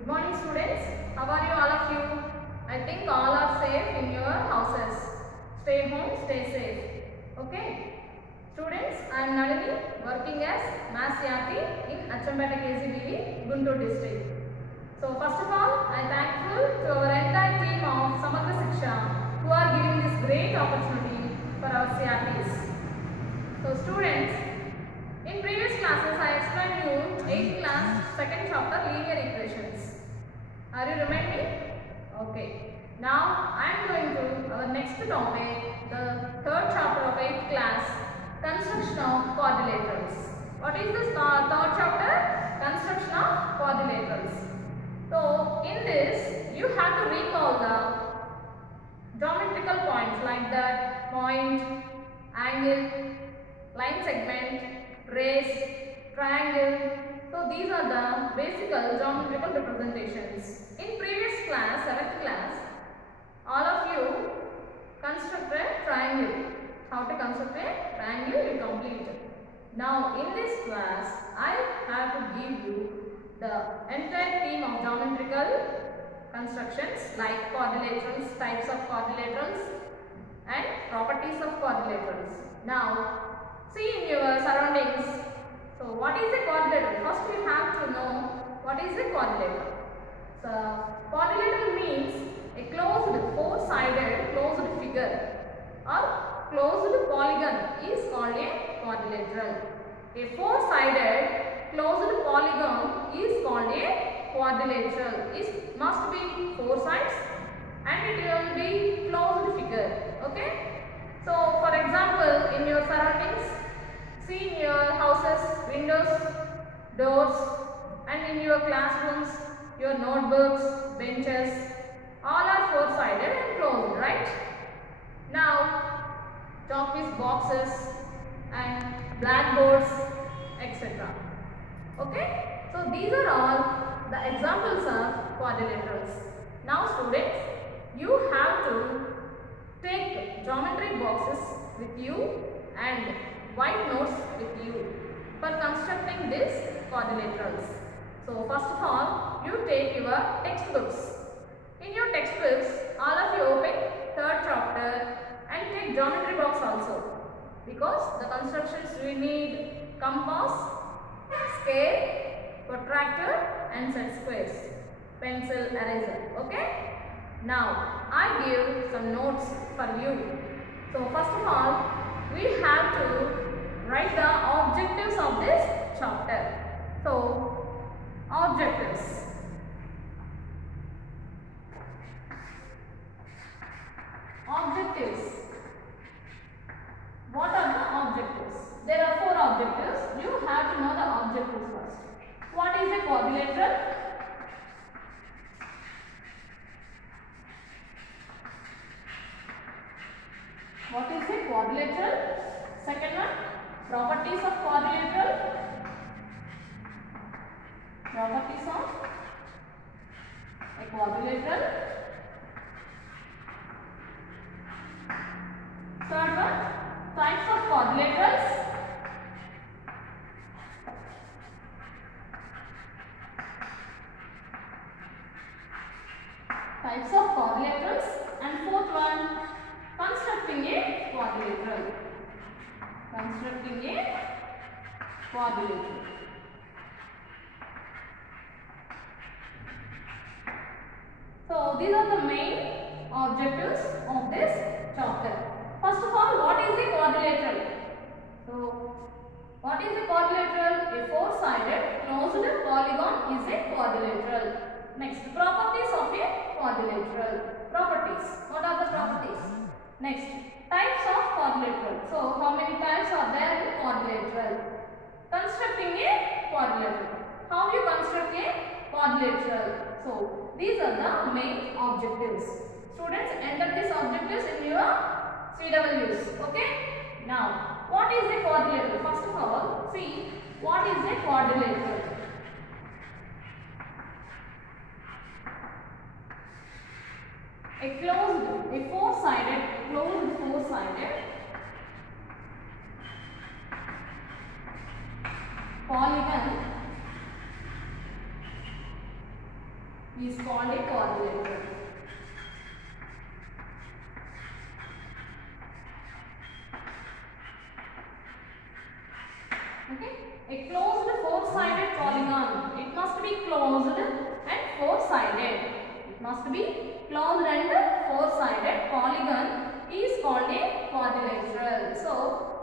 Good morning students. How are you all of you? I think all are safe in your houses. Stay home, stay safe. Okay? Students, I am Nadini working as Maths Yati in Achanpeta KCBV, Guntur district. So first of all, I am thankful to our entire team of Samagra Shiksha who are giving this great opportunity for our CRTs. So students, in previous classes I explained you 8th class 2nd chapter linear equations. Are you remembering? Okay. Now I am going to our next topic, the 3rd chapter of 8th class, construction of quadrilaterals. What is this 3rd chapter? Construction of quadrilaterals. So in this you have to recall the geometrical points like that point, angle, line segment, race, triangle. So these are the basic geometrical representations. In previous class, 7th class, all of you constructed triangle. How to construct a triangle you completed. Now in this class, I have to give you the entire theme of geometrical constructions like quadrilaterals, types of quadrilaterals and properties of quadrilaterals. Now see in your surroundings. So what is a quadrilateral? First we have to know what is a quadrilateral. So quadrilateral means a closed four-sided closed figure or closed polygon is called a quadrilateral. A four-sided closed polygon is called a quadrilateral. It must be four sides and it will be closed figure. Okay. So for example, in your surroundings, see in your houses, windows, doors, and in your classrooms, your notebooks, benches, all are four-sided and closed, right? Now, chalk piece boxes and blackboards, etc. Okay? So these are all the examples of quadrilaterals. Now students, you have to take geometric boxes with you and white notes with you for constructing these quadrilaterals. So first of all, you take your textbooks. In your textbooks, all of you open 3rd chapter and take geometry box also, because the constructions we need compass, scale, protractor and set squares, pencil, eraser. Okay? Now I give some notes for you. So first of all, we have to write the objectives of this chapter. So objectives. Objectives. What are the objectives? There are 4 objectives. You have to know the objectives first. What is a quadrilateral? What is a quadrilateral? Second one, properties of quadrilateral. Properties of a quadrilateral. Third one, types of quadrilaterals. Types of quadrilaterals. And fourth one, constructing a quadrilateral. Constructing a quadrilateral. So these are the main objectives of this chapter. First of all, what is a quadrilateral? So what is a quadrilateral? A four-sided closed polygon is a quadrilateral. Next, properties of a quadrilateral. Properties. What are the properties? Next, types of quadrilateral. So how many types are there in quadrilateral? Constructing a quadrilateral. How you construct a quadrilateral? So these are the main objectives. Students, enter these objectives in your CWs. Okay? Now, what is a quadrilateral? First of all, see what is a quadrilateral. A four-sided, closed four-sided polygon is called a quadrilateral. Okay, a closed four-sided polygon. It must be closed and four-sided. It must be closed and four-sided polygon is called a quadrilateral. So,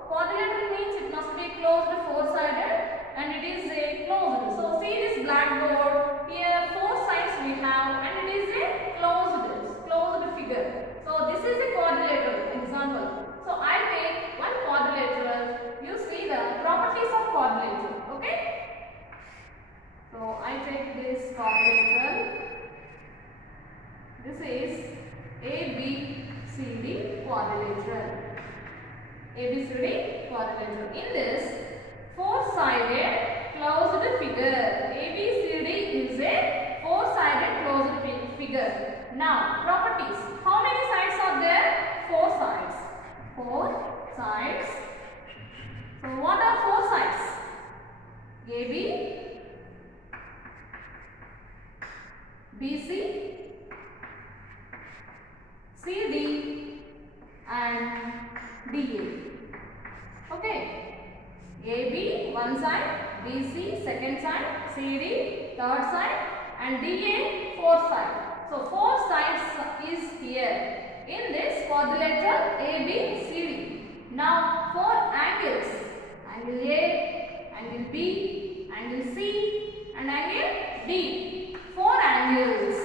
quadrilateral means it must be closed four-sided and it is a closed. So, see this blackboard. Here four sides we have and it is a closed figure. So, this is a quadrilateral example. So, I take one quadrilateral. You see the properties of quadrilateral. Okay. So, I take this quadrilateral. This is ABCD quadrilateral. ABCD quadrilateral. In this four-sided closed figure, ABCD is a four-sided closed figure. Now, properties. How many sides are there? Four sides. Four sides. So, what are four sides? AB, BC, CD and DA. Okay. AB one side, BC second side, CD third side and DA fourth side. So, four sides is here in this quadrilateral ABCD. Now, four angles. Angle A, angle B, angle C and angle D. Four angles.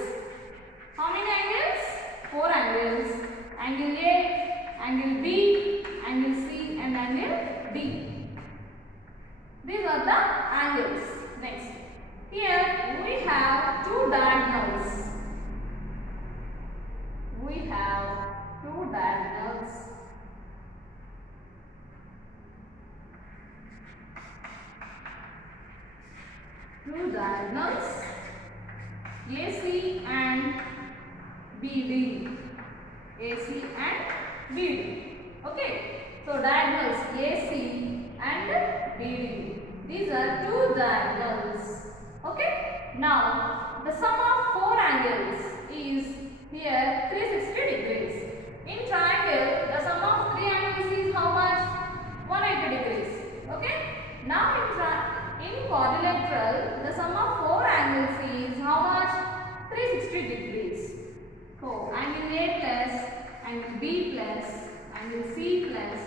How many angles? Four angles. Angle A, angle B, angle C and angle D. These are the angles. Next. Here we have two diagonals. We have two diagonals. Two diagonals AC and BD. AC and BD. Okay. So diagonals AC and BD. These are two diagonals. Okay. Now the sum of four angles is here 360 degrees. In triangle, the sum of three angles is how much? 180 degrees. Okay. Now in quadrilateral, the sum of four angles is how much? 360 degrees. So, angle A plus, angle B plus, angle C plus,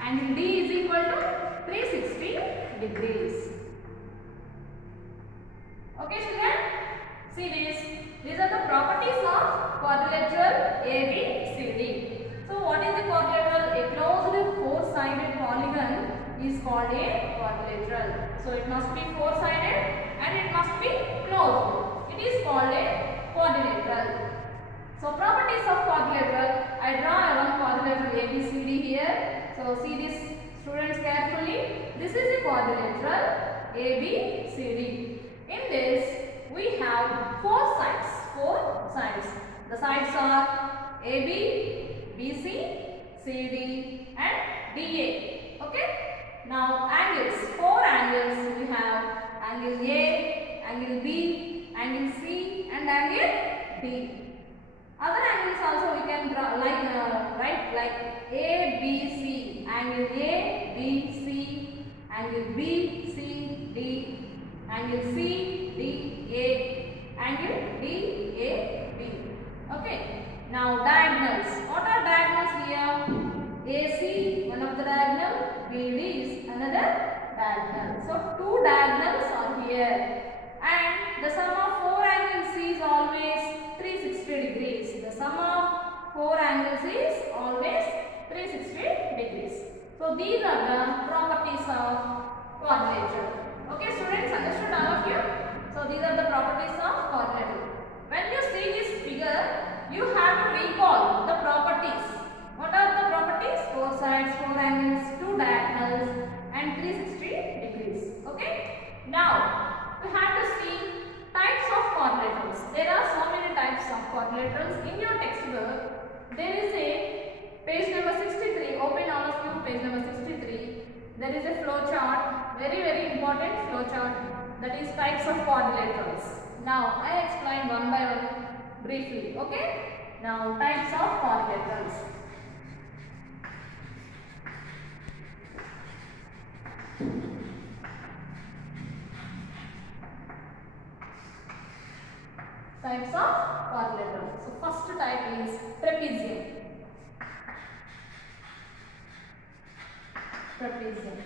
angle D is equal to 360 degrees. Okay, children? See this. These are the properties of quadrilateral ABCD. So, what is a quadrilateral? A closed four-sided polygon is called a quadrilateral. So, it must be four-sided and it must be closed. It is called a quadrilateral. So, properties of quadrilateral. I draw one quadrilateral ABCD here. So, see this, students, carefully. This is a quadrilateral ABCD. In this, we have four sides. Four sides. The sides are AB, BC, CD and DA. Okay. Now, angles. Four angles we have. Angle A, angle B, angle C and angle D. Other angles also we can draw write like A, B, C. Angle A, B, C. Angle B, C, D. Angle C, D, A. Angle D, A, B. Okay. Now diagonals. What are diagonals here? AC, one of the diagonal. BD is another diagonal. So two diagonals are here. And the sum of four angles is always 360 degrees. The sum of four angles is always 360 degrees. So these are the properties of quadrilateral. Okay, students, understood all of you? So these are the properties of quadrilateral. When you see this figure, you have to recall the properties. What are the properties? Four sides, four angles, two diagonals and 360 degrees. Okay. Now, we have to see types of quadrilaterals. There are so many types of quadrilaterals in your textbook. There is a page number 63. Open all of you page number 63. There is a flow chart. Very important flow chart. That is types of quadrilaterals. Now I explain one by one briefly. Okay. Now types of quadrilaterals. Types of quadrilaterals. So first type is trapezium. Trapezium.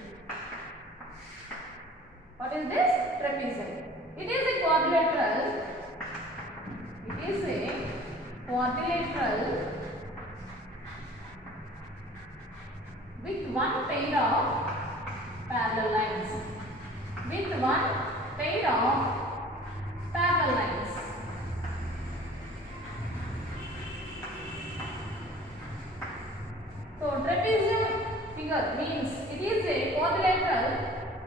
What is this? Trapezium. It is a quadrilateral. It is a quadrilateral with one pair of parallel lines. With one pair of parallel lines. So trapezium figure means it is a quadrilateral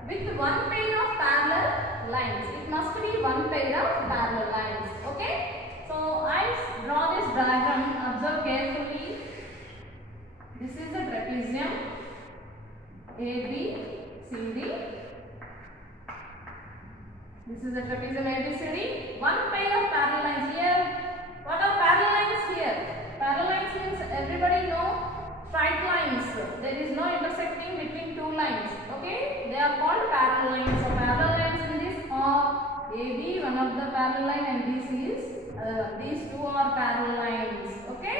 with one pair of parallel lines. It must be one pair of parallel lines. Okay. So I draw this diagram. Observe carefully. This is a trapezium. A, B, C, D. This is a trapezium A, B, C, D. One pair of parallel lines here. What are parallel lines here? Parallel lines means everybody know straight lines. There is no intersecting between two lines. Okay, they are called parallel lines. So parallel lines in this are AB, one of the parallel line, and BC is these two are parallel lines. Okay,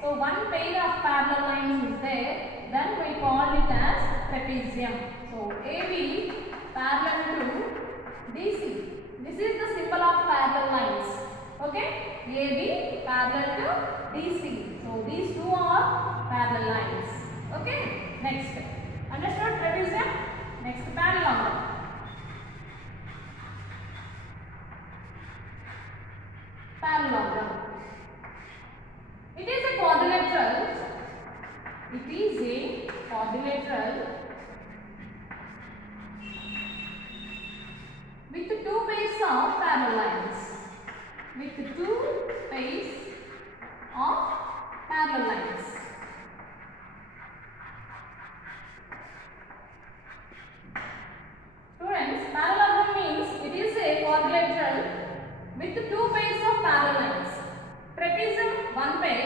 so one pair of parallel lines is there. Then we call it as trapezium. So AB parallel to DC. This is the symbol of parallel lines. Okay, AB parallel to DC. So these two are parallel lines. Okay, next. Understood trapezium? Next, parallelogram. Parallelogram. It is a quadrilateral. It is a quadrilateral with two pairs of parallel lines. With two pairs of parallel lines. Students, parallelogram means it is a quadrilateral with two pairs of parallel lines. Trapezium, one pair.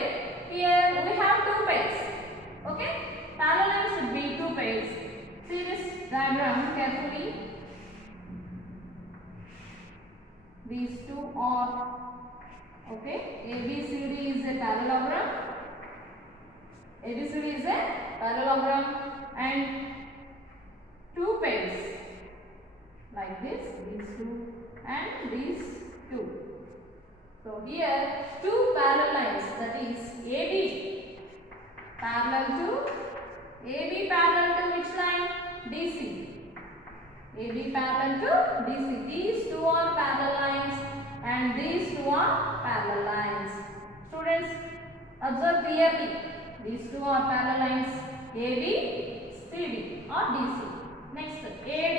Here we have two pairs. Okay? Parallel lines should be two pairs. See this diagram carefully. These two are, okay, ABCD is a parallelogram. ABCD is a parallelogram and two pairs like this, these two and these two. So here two parallel lines, that is AB parallel to which line? DC. AB parallel to DC. These two are parallel lines and these two are parallel lines. Students, observe clearly. These two are parallel lines AB, CD or DC. Next, AD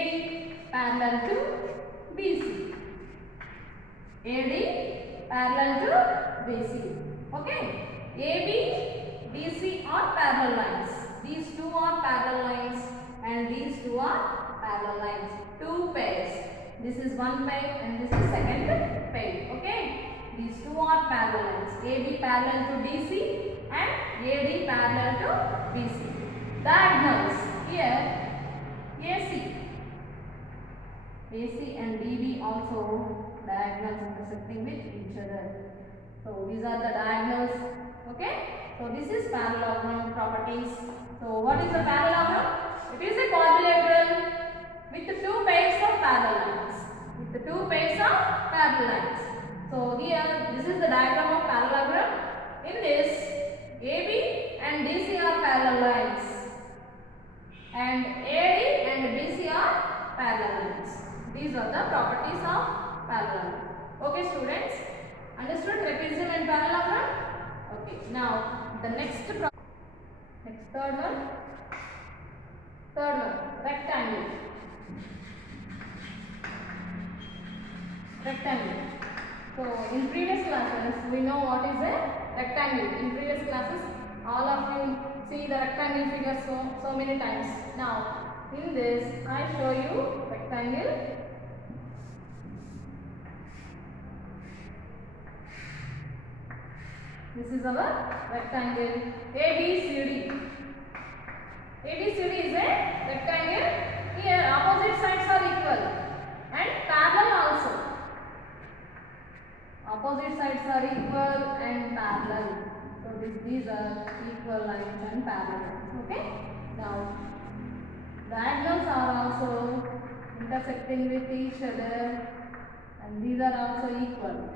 parallel to BC. AD parallel to BC. Okay. AB, BC are parallel lines. These two are parallel lines and these two are parallel lines. Two pairs. This is one pair and this is second pair. Okay. These two are parallel lines. AB parallel to DC and AD parallel to BC. Diagonals. Here AC and DB also diagonals intersecting with each other. So these are the diagonals. Okay. So this is parallelogram properties. So what is a parallelogram? It is a quadrilateral with two pairs of parallel lines. With two pairs of parallel lines. So here this is the diagram of parallelogram. In this AB and DC are parallel lines and AD and BC are parallel lines. These are the properties of parallelogram. Okay students, understood trapezium and parallelogram? Okay, now the next third one, rectangle. So in previous classes we know what is a rectangle. In previous classes all of you see the rectangle figure so many times. Now in this I show you rectangle. This is our rectangle ABCD. ABCD is a rectangle. Here opposite sides are equal and parallel also. Opposite sides are equal and parallel. So these are equal lines and parallel. Okay. Now diagonals are also intersecting with each other and these are also equal.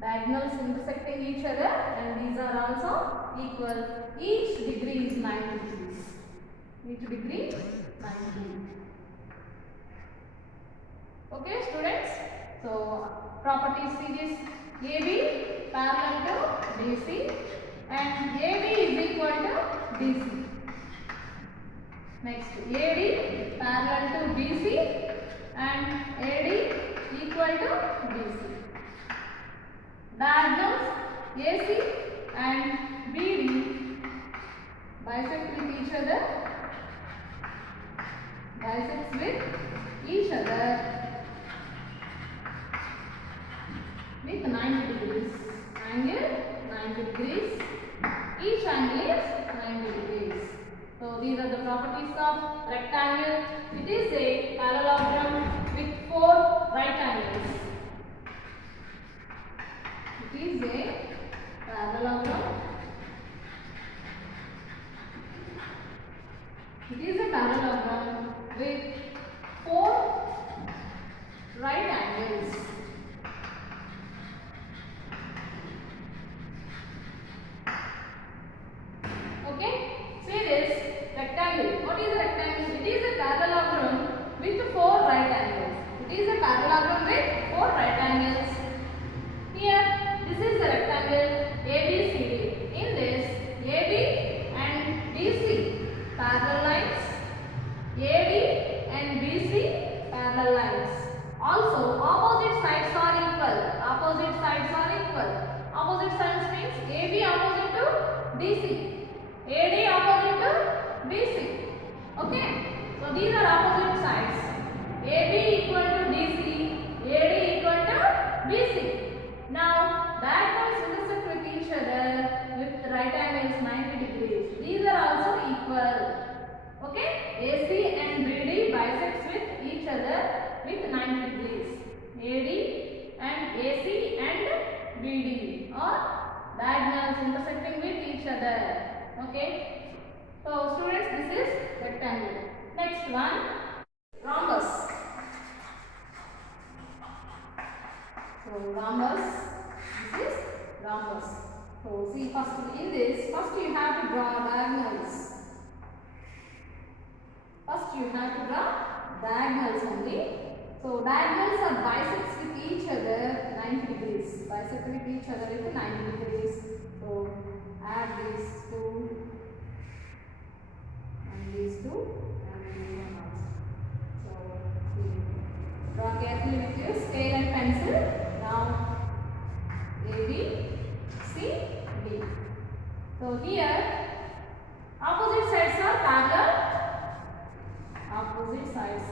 Diagonals intersecting each other and these are also equal. Each degree is 90 degrees. Each degree 90. Okay students. So properties series AB parallel to DC and AB is equal to DC. Next AD parallel to BC and AD equal to BC. Diagonals AC and BD bisect with each other. Bisects with each other with 90 degrees. Angle 90 degrees. Each angle is 90 degrees. So these are the properties of rectangle. It is a parallelogram with 4 right angles. It is a parallelogram. It is a parallelogram with 4 right angles. Okay, see this rectangle. What is a rectangle? It is a parallelogram with 4 right angles. It is a parallelogram with 4 right angles. Here, this is the rectangle ABCD. In this, AB and BC parallel lines. AD and BC parallel lines. Also, opposite sides are equal. Opposite sides are equal. Opposite sides means AB opposite to DC. AD opposite to BC. Okay. So these are opposite sides. AB equal to DC. AD equal to BC. Now diagonals intersect with each other with right angles 90 degrees. These are also equal. Okay. AC and BD bisects with each other with 90 degrees. AD and AC and BD are diagonals intersecting with each other. Okay. So students, this is rectangle. Next one, rhombus. So rhombus, this is rhombus. So see, first in this, first you have to draw diagonals. First you have to draw diagonals only. So diagonals are bisects with each other 90 degrees. Bisect with each other with 90 degrees. So add these two and these two and these one also. So draw carefully with your scale and pencil. Now A, B, C, D. So here opposite sides are parallel. Opposite sides.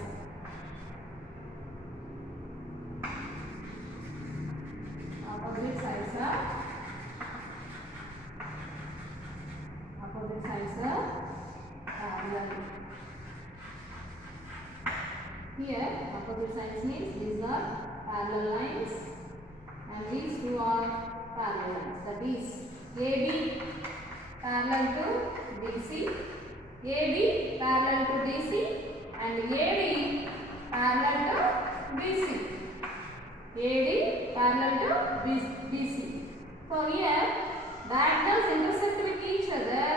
Opposite sides are parallel. Here opposite sides means these are parallel lines and these two are parallel lines. That is AB parallel to BC, AB parallel to DC and AD parallel to BC. AD parallel to BC. So here diagonals intersect with each other,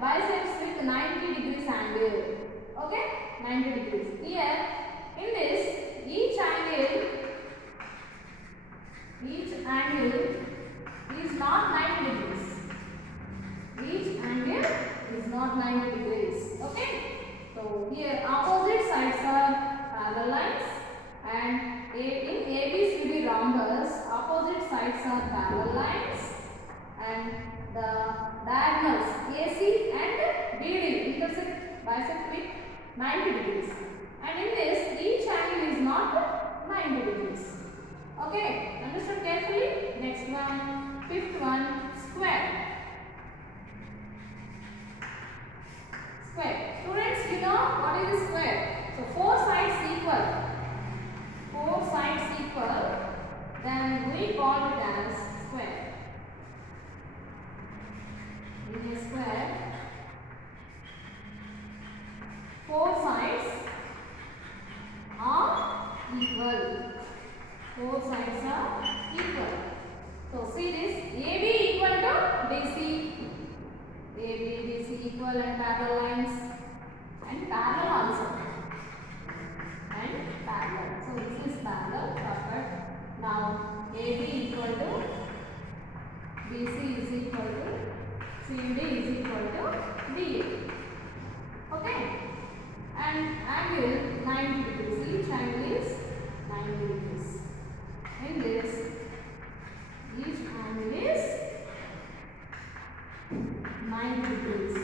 bisects with 90 degrees angle. Okay, 90 degrees. Here in this, each angle is not 90 degrees. Each angle is not 90 degrees. Okay. So here opposite sides are parallel lines and in ABCD rhombus opposite sides are parallel lines and the diagonals AC and BD intersect bisect with 90 degrees. And in this each angle is not 90 degrees. Okay, understood carefully. Next one, fifth one, square. Square. Students, you know what is a square? So four sides equal. Four sides equal. Then we call it as square. In a square, four sides are equal. Four sides are equal. So see this, AB equal to BC. AB, BC equal and parallel lines, and parallel also, and parallel. So this is parallel, perfect. Now AB equal to BC is equal to CD is equal to DA. Okay, and angle 90 degrees. Each angle is 90 degrees. In this, each angle is 90 degrees.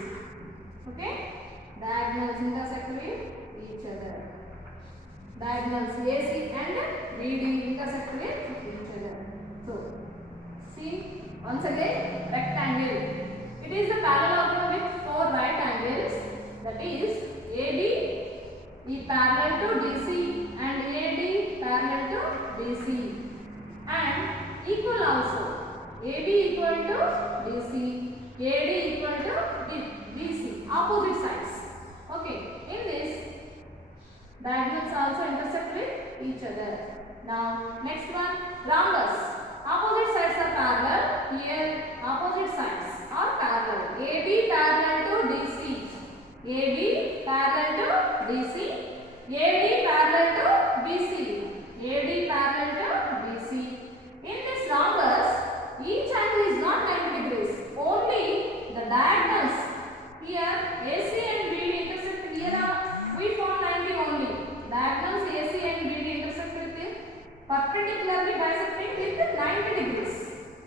Okay? Diagonals intersect with each other. Diagonals AC and BD intersect with each other. So, see once again, rectangle. It is a parallelogram with four right angles. That is AB parallel to DC and AD parallel to BC, and equal also. AB equal to DC. AD equal to BC, opposite sides. Okay, in this, diagonals also intersect with each other. Now, next one, rhombus. Opposite sides are parallel. Here, opposite sides are parallel. AB parallel to DC. AB parallel to DC. AD parallel to BC. AD parallel to BC. In this rhombus, each angle is not 90 degrees. Only the diagonals. Here AC and BD intersect. Here we found 90 only. Diagonals AC and BD intersect with perpendicularly bisecting with 90 degrees.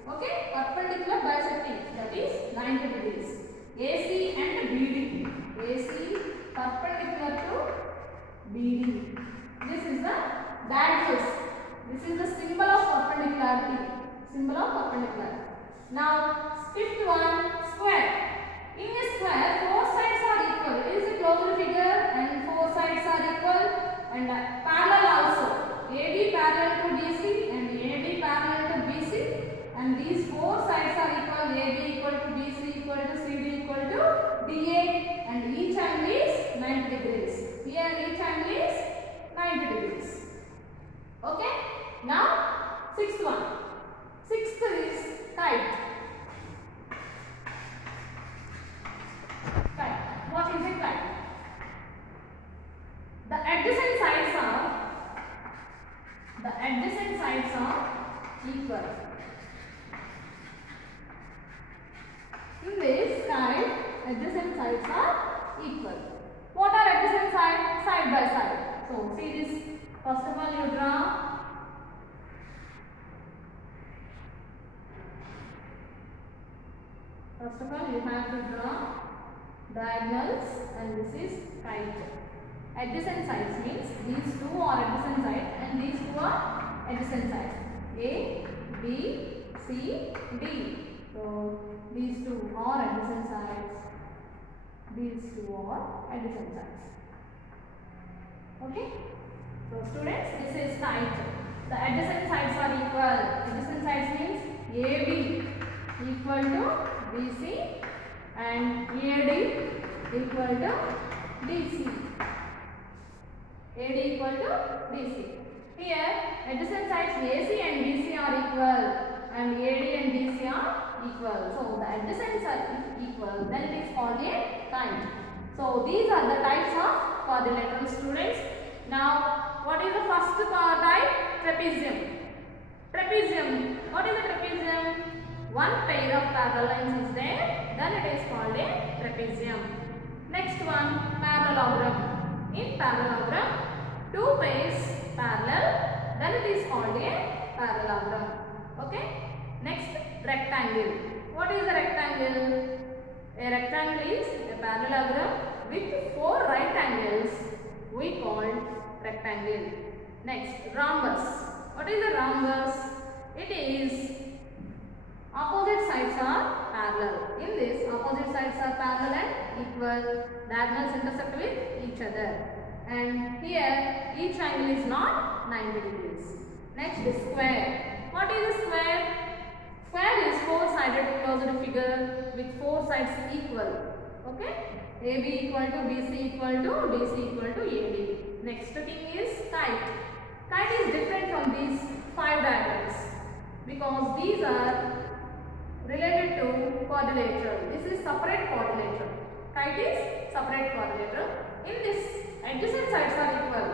Okay, perpendicular bisecting, that is 90 degrees. AC and BD. AC perpendicular to BD. This is the diagonals. This is the symbol of perpendicularity. Symbol of perpendicular. Now, fifth one, square. In a square, four sides are equal. It is a closed figure and four sides are equal, and parallel also. AB parallel to DC and AD parallel to BC, and these four sides are equal. AB equal to BC equal to CD equal to DA, and each angle is 90 degrees. Here each angle is 90 degrees. Okay? Now, sixth one. Sixth is kite. Kite. What is a kite? The adjacent sides are equal. In this kite, adjacent sides are equal. What are adjacent sides? Side by side. So see this. First of all, you draw. First of all, you have to draw diagonals, and this is kite. Adjacent sides means these two are adjacent sides and these two are adjacent sides. A, B, C, D. So these two are adjacent sides. These two are adjacent sides. Okay. So students, this is kite. The adjacent sides are equal. Adjacent sides means AB equal to BC and AD equal to DC. AD equal to DC. Here adjacent sides AC and BC are equal and AD and DC are equal. So the adjacent sides is equal. Then it is called a kite. So these are the types of quadrilateral, students. Now what is the first type? Trapezium. Trapezium. What is a trapezium? One pair of parallel lines is there, then it is called a trapezium. Next one, parallelogram. In parallelogram, two pairs parallel, then it is called a parallelogram. Okay. Next, rectangle. What is a rectangle? A rectangle is a parallelogram with four right angles. We call rectangle. Next, rhombus. What is a rhombus? It is opposite sides are parallel. In this, opposite sides are parallel and equal. Diagonals intersect with each other. And here, each angle is not 90 degrees. Next is square. What is a square? Square is four-sided closed figure with four sides equal. Okay? AB equal to BC equal to DC equal to AD. Next thing is kite. Kite is different from these five diagrams because these are related to quadrilateral. This is separate quadrilateral. Kite is separate quadrilateral. In this, adjacent sides are equal.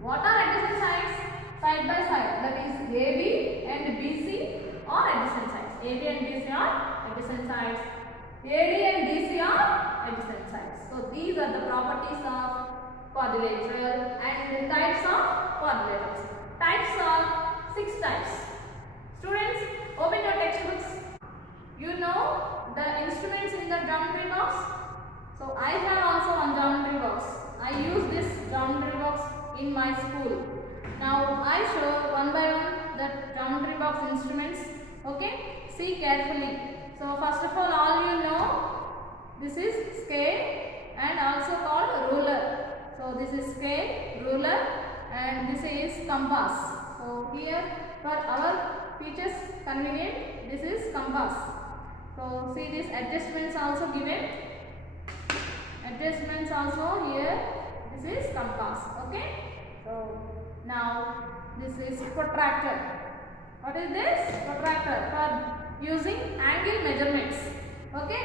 What are adjacent sides? Side by side. That is AB and BC are adjacent sides. AB and BC are adjacent sides. AD and DC are adjacent sides. So these are the properties of quadrilateral and the types of quadrilaterals. Types are 6 types. Students, open your textbooks. You know the instruments in the geometry box. So I have also one geometry box. I use this geometry box in my school. Now I show one by one the geometry box instruments. Okay, see carefully. So first of all you know this is scale and also called ruler. So this is scale, ruler, and this is compass. So here for our teachers convenient, this is compass. So see this adjustments also given. Adjustments also here. This is compass. Okay. So now this is protractor. What is this? Protractor for using angle measurements. Okay.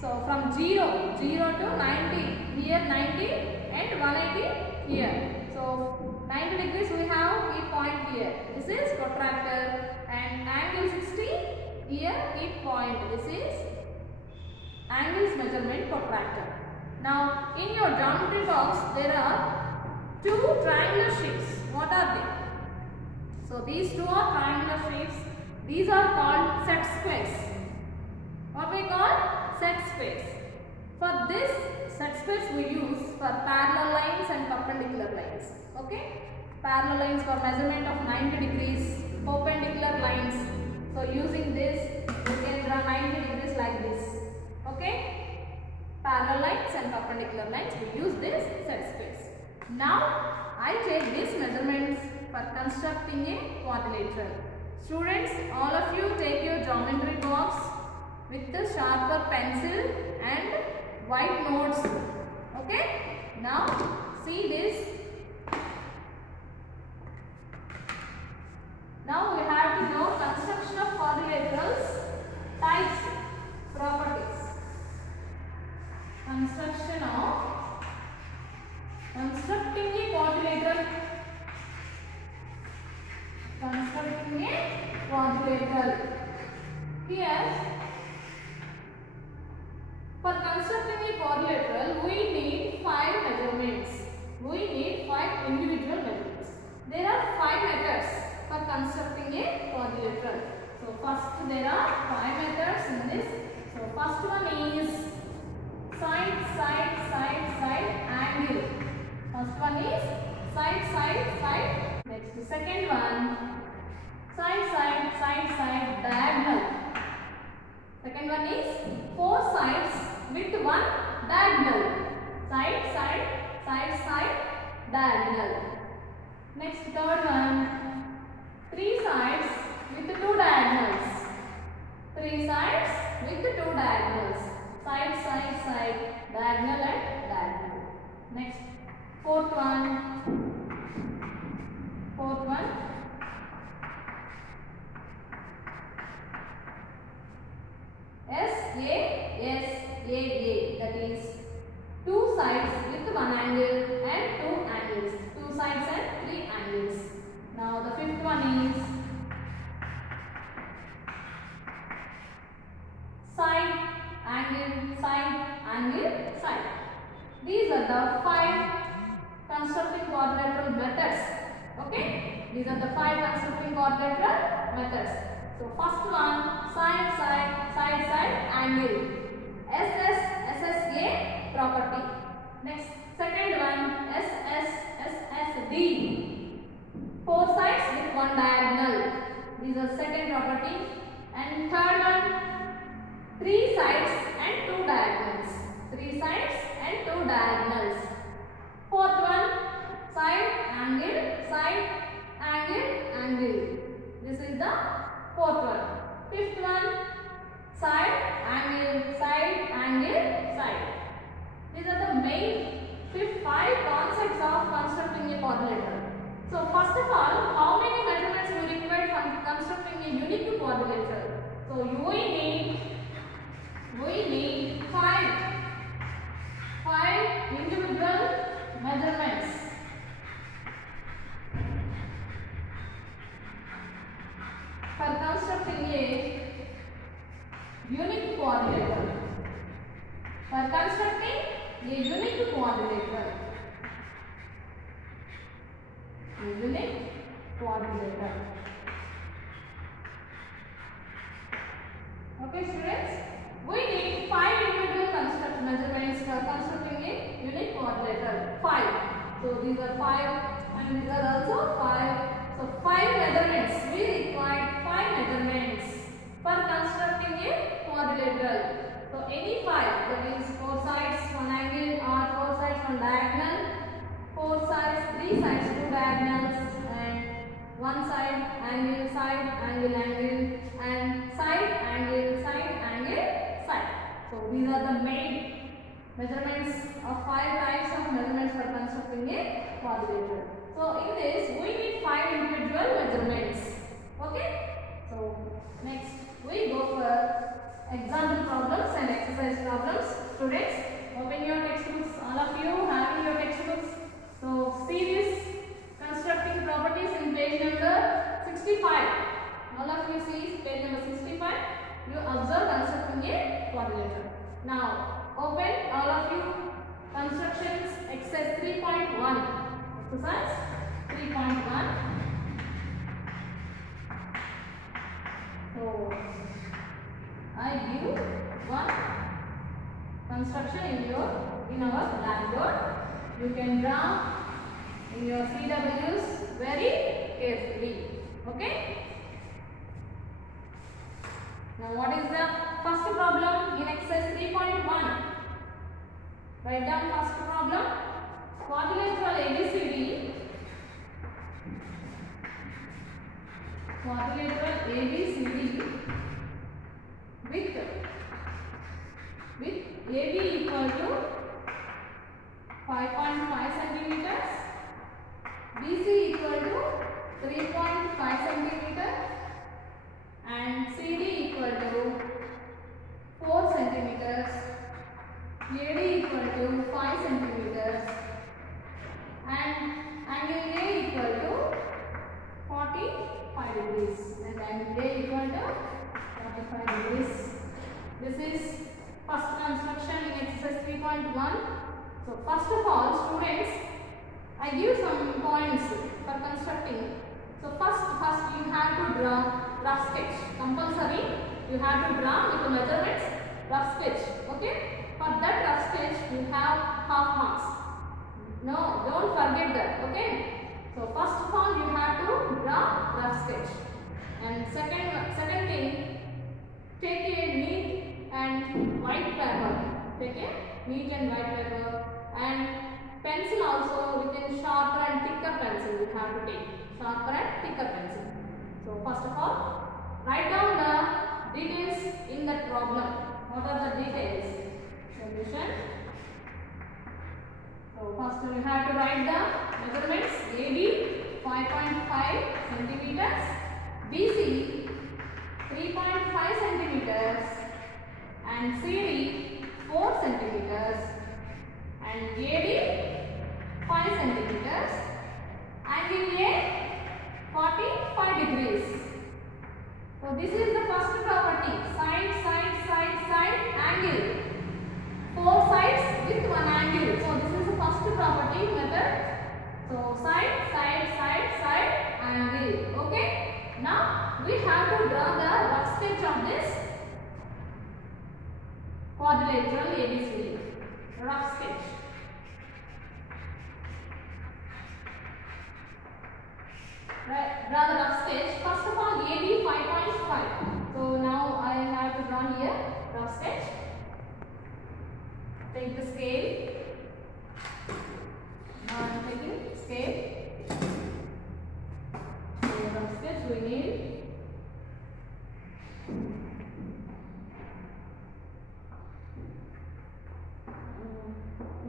So from 0 to 90. Here 90 and 180 here. So 90 degrees we have key point here. This is protractor, and angle 60 here key point. This is angles measurement protractor. Now in your geometry box there are two triangular shapes. What are they? So these two are triangular shapes. These are called set squares. What we call set squares. For this set squares we use for parallel lines and perpendicular lines. Okay? Parallel lines for measurement of 90 degrees, perpendicular lines. So using this we can draw 90 degrees like this. Okay? Parallel lines and perpendicular lines, we use this set squares. Now I take these measurements for constructing a quadrilateral. Students, all of you take your geometry box with the sharper pencil and white notes. Okay? Now see this. Now we have to know construction of quadrilaterals, types, properties. Constructing a quadrilateral. Constructing a quadrilateral. Here, for constructing a quadrilateral, we need 5 measurements. We need 5 individual measurements. There are 5 methods for constructing a quadrilateral. So first there are 5 methods in this. So first one is side, side, side, side, angle. First one is side, side, side. Next, second one, side, side, side, side, diagonal. Second one is 4 sides with 1 diagonal. Side, side, side, side, diagonal. Next, third one, 3 sides with 2 diagonals. 3 sides with 2 diagonals. Side, side, side, diagonal and diagonal. Next, fourth one, SAA, that is 2 sides with 1 angle and 2 angles. 2 sides and 3 angles. Now the fifth one is side, angle, side. These are the 5 constructing quadrilateral methods. Okay? These are the 5 constructing quadrilateral methods. So first one, side, side, side, side, angle. SSA property. Next, second one, SSD. 4 sides with 1 diagonal. These are second property. And third one, 3 sides and 2 diagonals. 3 sides and 2 diagonals. Fourth one, side, angle. This is the fourth one. Fifth one, side, angle, side. These are the main 5 concepts of constructing a quadrilateral. So first of all, how many measurements you require for constructing a unique quadrilateral? So we need 5 individual measurements. For constructing a unique quadrilateral. For constructing a unique quadrilateral. Okay, students, we need 5 individual measurements for constructing a unique quadrilateral. 5. So these are 5 and these are also 5. So 5 measurements. We require 5 measurements for constructing a quadrilateral. So any 5, that is 4 sides, 1 angle, or 4 sides, 1 diagonal, 4 sides, 3 sides, 2 diagonals, and 1 side, angle, and side, angle, side. So these are the main measurements of 5 types of measurements for constructing a quadrilateral. So in this, we need 5 individual measurements. Okay? So next, we go for example problems and exercise problems. Students, open your textbooks. All of you having your textbooks. So see this constructing properties in page number 65. All of you see page number 65. You observe constructing a quadrilateral. Now open all of you constructions exercise 3.1. Exercise 3.1. So I give one construction in our blackboard. You can draw in your CWs very carefully. Okay? Now what is the first problem in exercise 3.1? Write down first problem. Quadrilateral ABCD. Quadrilateral ABCD with AB equal to 5.5 centimeters, BC equal to 3.5 centimeters, and CD equal to 4 centimeters, AD equal to 5 centimeters, and angle A equal to 45 degrees, and angle A equal to 45 degrees. This is first construction in exercise 3.1. So first of all, students, I give some points for constructing. So first you have to draw rough sketch. Compulsory, you have to draw with the measurements rough sketch. Okay? For that rough sketch, you have half marks. No, don't forget that. Okay? So first of all, you have to draw rough sketch. And second thing, take a neat and white paper. Take a neat and white paper, and pencil also with a sharper and thicker pencil you have to take. Sharper and thicker pencil. So first of all, write down the details in that problem. What are the details? Solution. So first you have to write the measurements. AB 5.5 centimeters, BC 3.5 centimeters, and CD 4 centimeters, and AD 5 centimeters, angle A 45 degrees. So this is the first property, side, angle. 4 sides with 1 angle. So this is the first property method. So side, angle. Okay. Now we have to draw the rough sketch of this quadrilateral ABCD. Rough sketch. Draw the rough sketch. First of all, AB 5.5. So now drawn here rough sketch. Take the scale. Now I am taking scale. So rough sketch we need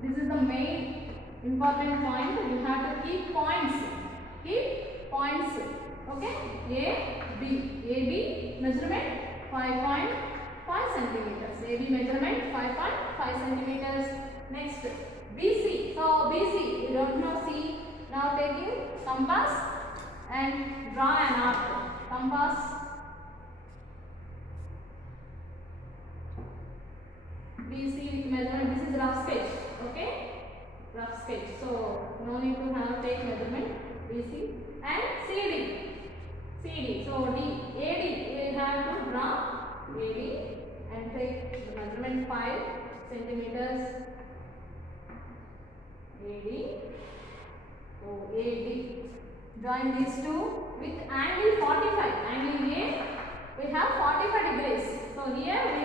this is the main important point. You have to keep points. Keep points. Okay. AB measurement 5.5 centimeters. AB measurement 5.5 centimeters. Next BC. So BC you don't know C. Now taking compass and draw an arc. Compass. BC with measurement. This is rough sketch. Okay. Rough sketch. So no need to have take measurement. BC and CD. So AD we have to draw AD and take the measurement 5 centimeters. AD. So AD. Join these two with angle 45. Angle A we have 45 degrees. So here we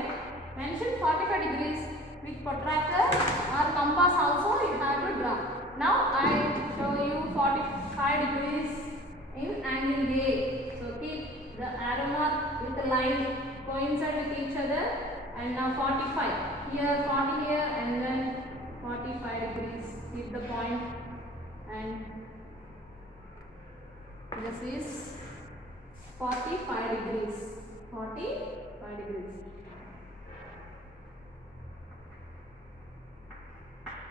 mention 45 degrees with protractor or compass also you have to draw. Now I show you 45 degrees in angle A. So keep the arrow mark with the line coincide with each other and now 45. Here 40 here and then 45 degrees. Keep the point and this is 45 degrees. 45 degrees.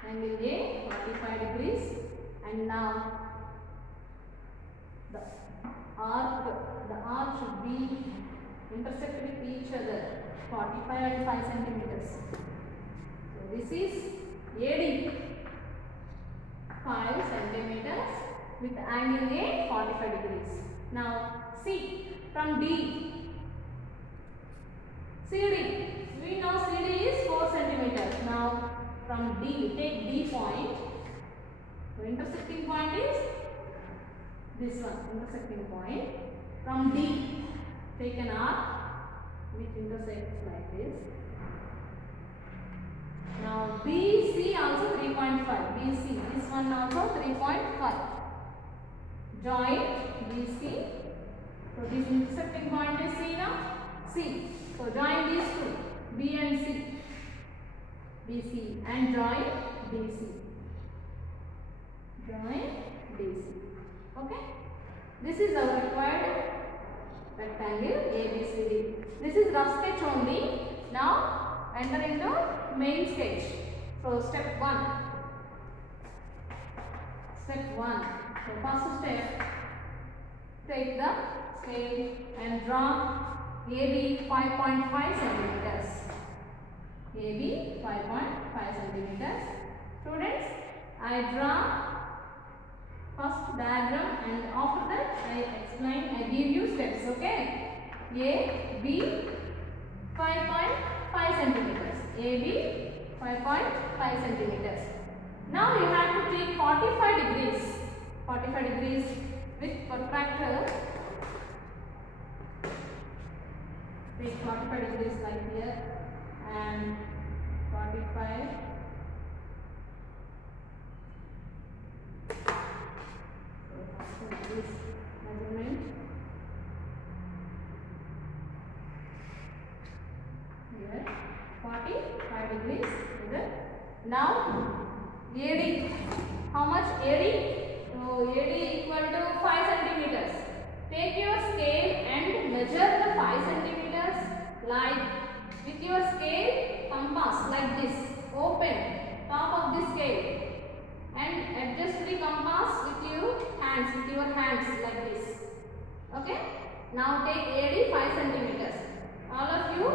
Angle A 45 degrees and now the arc should be intersect with each other 45 and 5 centimeters. So this is AD 5 centimeters with angle A 45 degrees. Now C from D. CD we know CD is 4 centimeters. Now from D, take D point. So intersecting point is this one, intersecting point. From D, take an arc which intersects like this. Now BC also 3.5. BC, this one also 3.5. Join BC. So this intersecting point is C now. C. So join these two, B and C. BC and join DC. Join DC. Okay. This is our required rectangle ABCD. This is rough sketch only. Now enter into main sketch. So step 1. Step 1. So first step, take the scale and draw AB 5.5 centimeters. AB 5.5 centimeters. Students, I draw first diagram and after that I explain, I give you steps, okay? AB 5.5 centimeters. AB 5.5 centimeters. Now you have to take 45 degrees. 45 degrees with protractor. Take 45 degrees like here. And 45 so this measurement here 45 degrees. Now AD, how much AD? So AD equal to 5 centimeters. Take your scale and measure the 5 centimeters like with your scale compass like this. Open top of the scale and adjust the compass with your hands like this. Okay. Now take AD 5 centimeters. All of you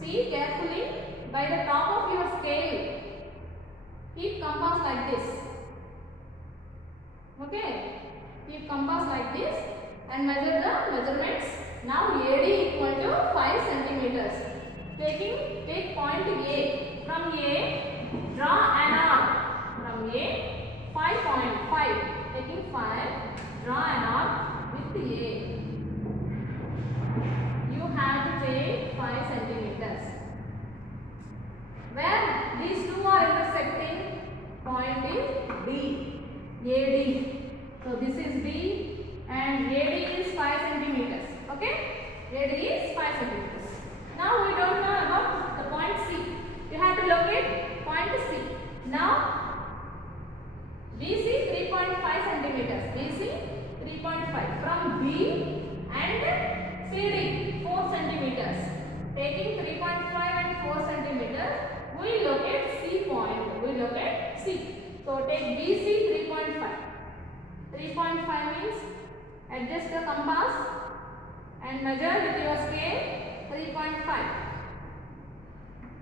see carefully by the top of your scale. Keep compass like this. Okay. Keep compass like this and measure the measurements. Now AD equal to 5 centimeters. Take point A. From A, draw an arc. From A, 5.5. Taking 5, draw an arc with A. You have to take 5 centimeters. where these two are intersecting point is D, AD. So this is D and AD is 5 centimeters. Okay, AD is 5 centimeters. Now we don't know about the point C. You have to locate point C. Now BC 3.5 centimeters. BC 3.5 from B and CD 4 centimeters. Taking 3.5 and 4 centimeters, we locate C point. We locate C. So take BC 3.5. 3.5 means adjust the compass and measure with your scale 3.5.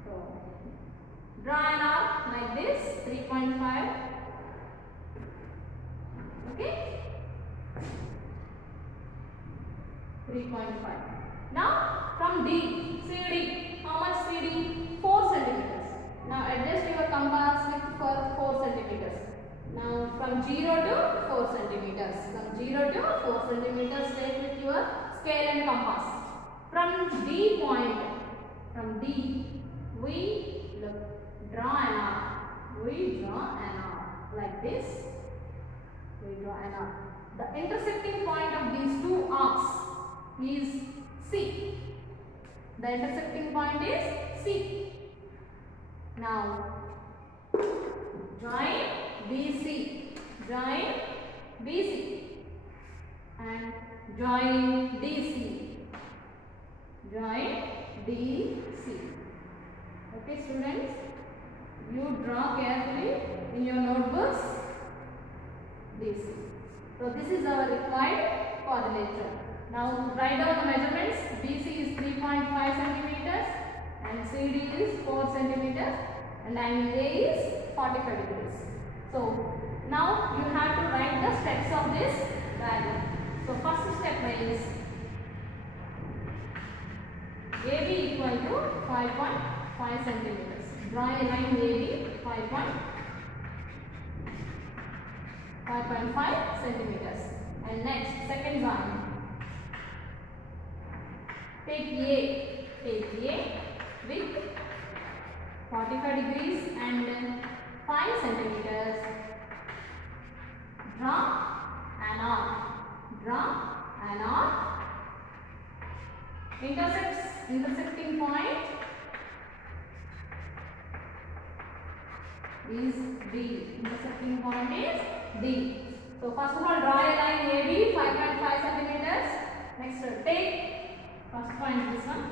So draw an arc like this 3.5. Okay, 3.5. Now from D, CD, how much CD? 4 centimeters. Now adjust your compass with for 4 centimeters. Now from 0 to 4 centimeters. From 0 to 4 centimeters, take with your scale and compass. From D point, from D, we draw an arc. We draw an arc like this. We draw an arc. The intersecting point of these two arcs is C. The intersecting point is C. Now join BC. Join BC and join DC. Join DC. Okay, students, you draw carefully in your notebooks DC. So this is our required quadrilateral. Now write down the measurements. BC is 3.5 centimeters and CD is 4 centimeters and angle A is 45 degrees. So now you have to write the steps of this diagram. So first step is AB equal to 5.5 centimeters. Draw a line AB 5.5 centimeters. And next, second one. Take A with 45 degrees and 5 centimeters. Draw an arc. Draw an arc. Intersecting point is D. Intersecting point is D. So first of all, draw a line AB 5.5 centimeters. Next, take first point this one.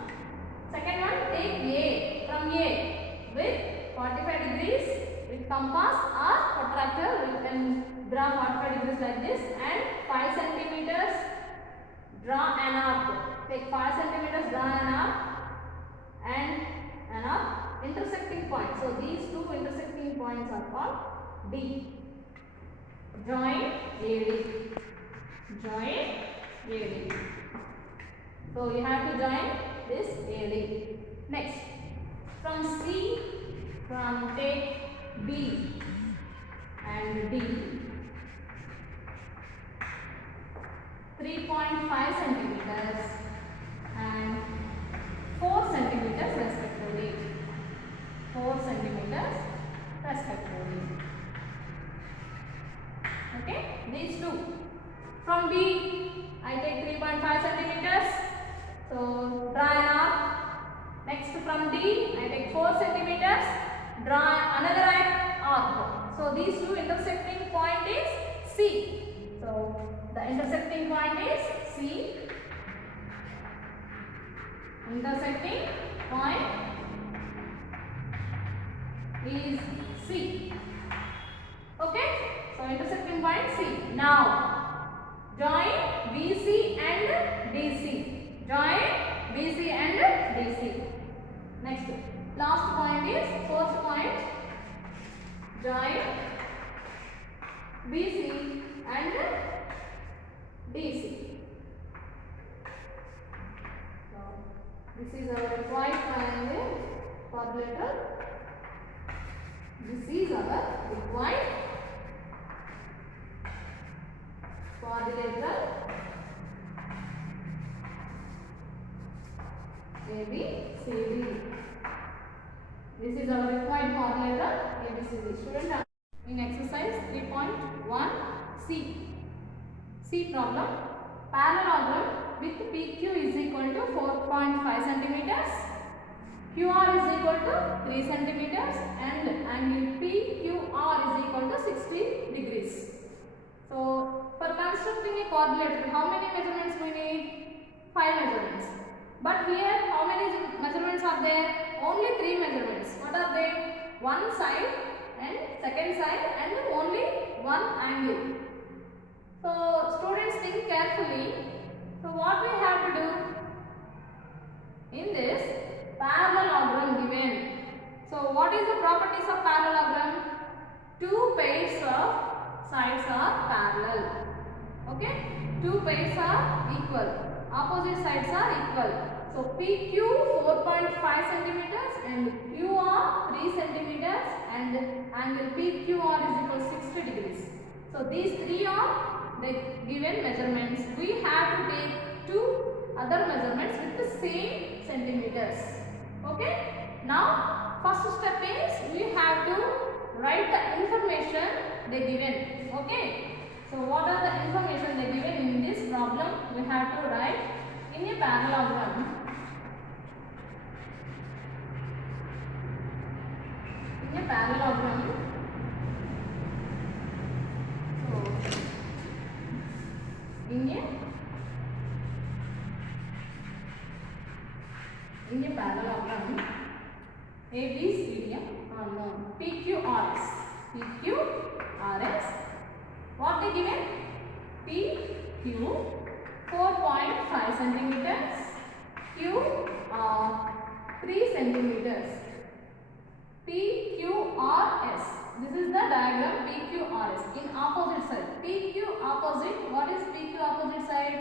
Second one, take A from A with 45 degrees with compass or protractor. We can draw 45 degrees like this and 5 centimeters. Draw an arc. Take 5 centimeters, draw an arc and an arc. Intersecting point. So these two intersecting points are called D. Join AD. Join AD. So you have to join this AD. Next, from C, take B and D. 3.5 centimeters and 4 centimeters respectively. 4 centimeters respectively. Okay, these two. From B, I take 3.5 centimeters. So draw an arc. Next, from D, I take 4 centimeters. Draw another arc. So these two intersecting point is C. So the intersecting point is C. Intersecting point is C. Okay? So intersecting point C. Now join BC and DC. Join BC and DC. Next, last point is fourth point. Join BC and DC. So this is our required triangle quadrilateral. This is our required quadrilateral ABCD. This is our 8.1 C. C problem. Parallelogram with PQ is equal to 4.5 centimeters. QR is equal to 3 centimeters and angle PQR is equal to 60 degrees. So, for constructing a quadrilateral, how many measurements we need? 5 measurements. But here, how many measurements are there? Only 3 measurements. What are they? One side and second side and only one angle. So, students think carefully. So, what we have to do? In this parallelogram given. So, what is the properties of parallelogram? Two pairs of sides are parallel. Okay? Two pairs are equal. Opposite sides are equal. So, PQ 4.5 centimeters and QR 3 centimeters and angle PQR is equal to 60 degrees. So, these three are the given measurements. We have to take two other measurements with the same centimeters. Okay? Now, first step is we have to write the information they given. Okay? So, what are the information they given in this problem? We have to write in a parallelogram. In a parallelogram. So, in a parallelogram, ABCD, no, PQRS. PQRS. What they given? PQ 4.5 centimeters, QR 3 centimeters. PQRS. This is the diagram PQRS. In opposite side. PQ opposite. What is PQ opposite side?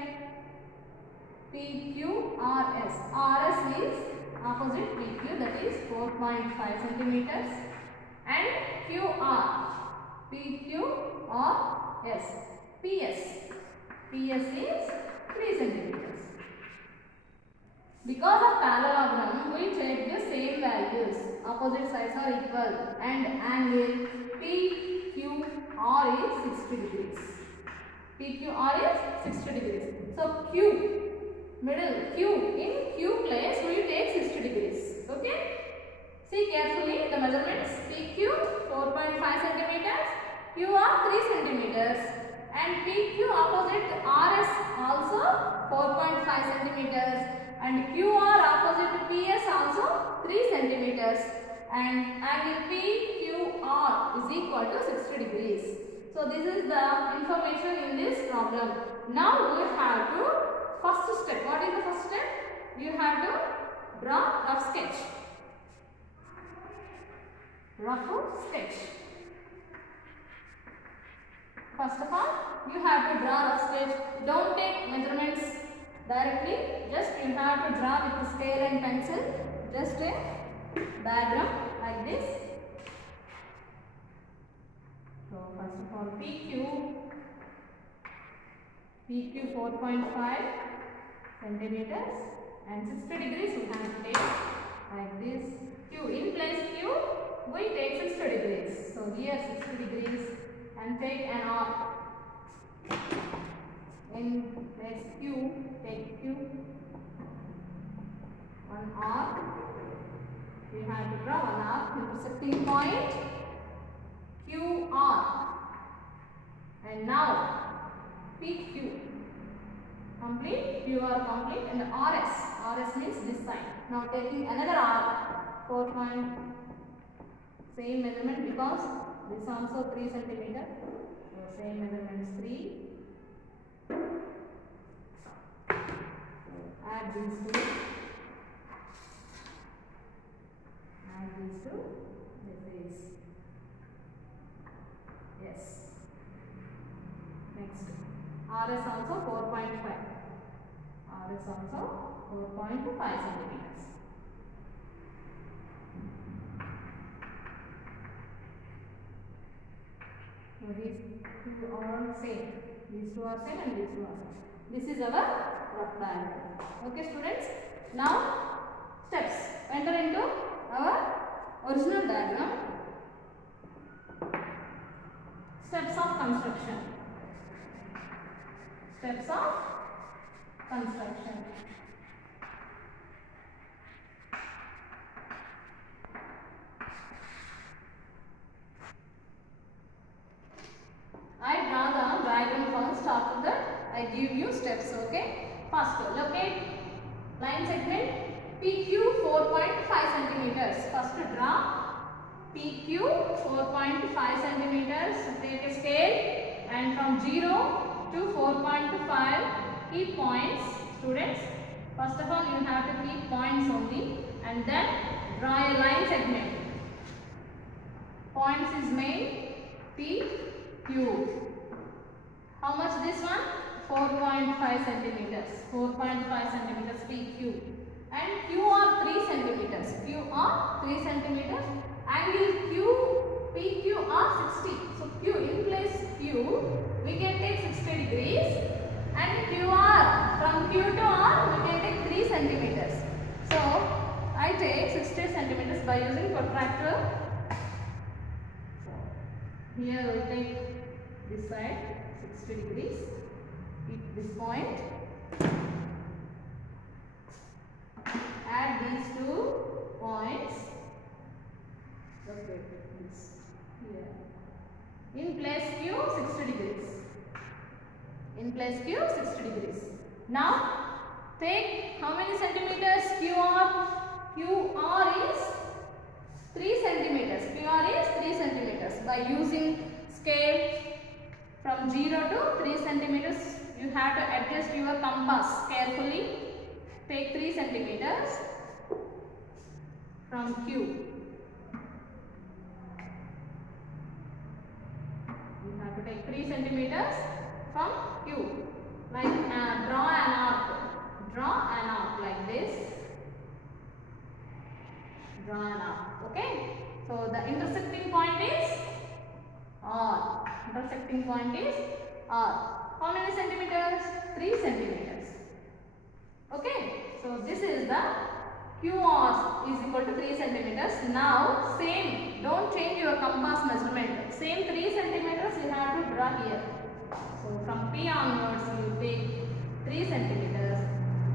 PQRS. RS is opposite PQ, that is 4.5 centimeters. And QR. PQRS. PS. PS is 3 centimeters. Because of parallelogram, we take the same values. Opposite sides are equal and angle PQR is 60 degrees. PQR is 60 degrees. So, Q, middle, Q, in Q place we take 60 degrees. Okay? See carefully the measurements. PQ 4.5 centimeters, QR 3 centimeters and PQ opposite RS also 4.5 centimeters and QR opposite PS also 3 centimeters and angle PQR is equal to 60 degrees. So, this is the information in this problem. Now, we have to, first step, what is the first step? You have to draw rough sketch. Rough sketch. First of all, you have to draw rough sketch. Don't take measurements directly. Just you have to draw with the scale and pencil. Just a diagram like this. So, first of all, PQ 4.5 centimeters and 60 degrees we have to take like this. Q, in place Q, we take 60 degrees. So, here 60 degrees and take an arc. In place Q, take Q, one arc. We have to draw one arc, intersecting point QR. And now PQ complete, QR complete, and RS. RS means this side. Now taking another arc, 4 point, same measurement because this also 3 centimeter. So same measurement is 3. So add these two. Add these two. This is yes. Next, RS also 4.5. RS also 4.5 centimeters. So these two are same. These two are same and these two are same. This is our rough diagram. Okay, students. Now, steps. Enter into our original diagram. Steps of construction. Steps of construction. I draw the diagram first, after that I give you steps, okay? First, locate line segment PQ 4.5 centimeters. First draw PQ 4.5 centimeters. Take a scale and from 0 to 4.5 keep points, students. First of all, you have to keep points only and then draw a line segment. Points is made PQ. How much this one? 4.5 centimeters. 4.5 centimeters PQ. And QR 3 centimeters. QR 3 centimeters. Angle Q, PQ are 60. So Q, in place Q, we can take 60 degrees. And QR, from Q to R, we can take 3 centimeters. So I take 60 centimeters by using protractor. So here we take this side 60 degrees. Keep this point. Add these 2 points. Locate this here. In place Q 60 degrees. In place Q 60 degrees. Now take how many centimeters? QR. QR is 3 centimeters. QR is 3 centimeters. By using scale from 0 to 3 centimeters, you have to adjust your compass carefully. Take 3 centimeters from Q. You have to take 3 centimeters from Q. Like draw an arc. Draw an arc like this. Draw an arc. Okay. So the intersecting point is R. Intersecting point is R. How many centimeters? 3 centimeters. Okay. So this is the QR is equal to 3 centimeters. Now same, don't change your compass measurement. Same 3 centimeters you have to draw here. So from P onwards you take 3 centimeters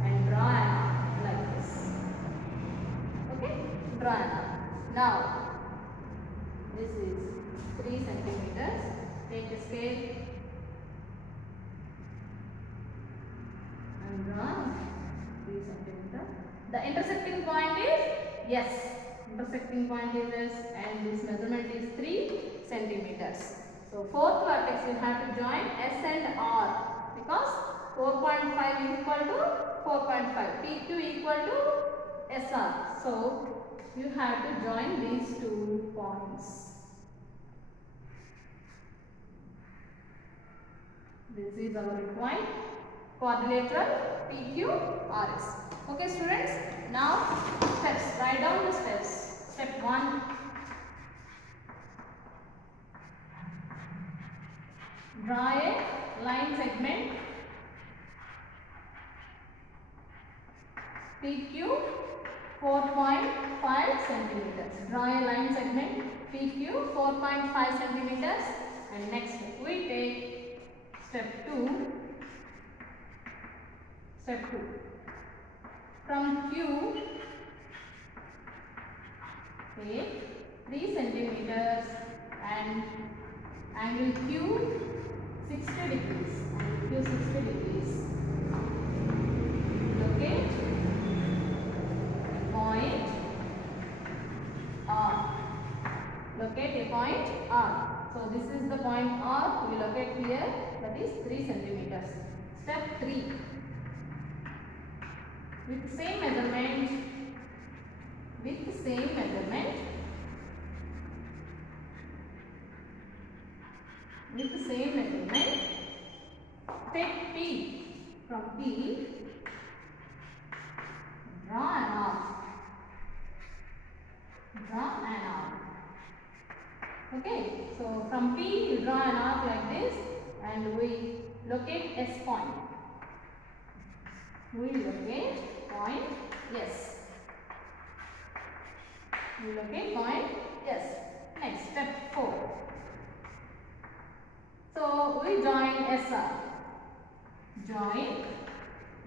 and draw an arc like this. Okay, draw an arc. Now this is 3 centimeters. Take a scale and draw 3 centimeters. The intersecting point is yes. Intersecting point is this, and this measurement is 3 centimeters. So fourth vertex you have to join S and R because 4.5 is equal to 4.5. PQ equal to SR. So you have to join these 2 points. This is our required quadrilateral PQ RS. Okay students, now steps. Write down the steps. Step 1. Draw a line segment PQ 4.5 centimeters. Draw a line segment PQ 4.5 centimeters. And next we take step 2. Step 2. From Q, take 3 centimeters and angle Q 60 degrees. Angle Q 60 degrees. Locate point R. Locate a point R. So this is the point R. We locate here. That is 3 centimeters. Step 3. With same measurement, take P. From P, draw an arc. Okay, so from P you draw an arc like this, and we locate S point. We locate point S. We locate point S. Next, step 4. So we join SR. Join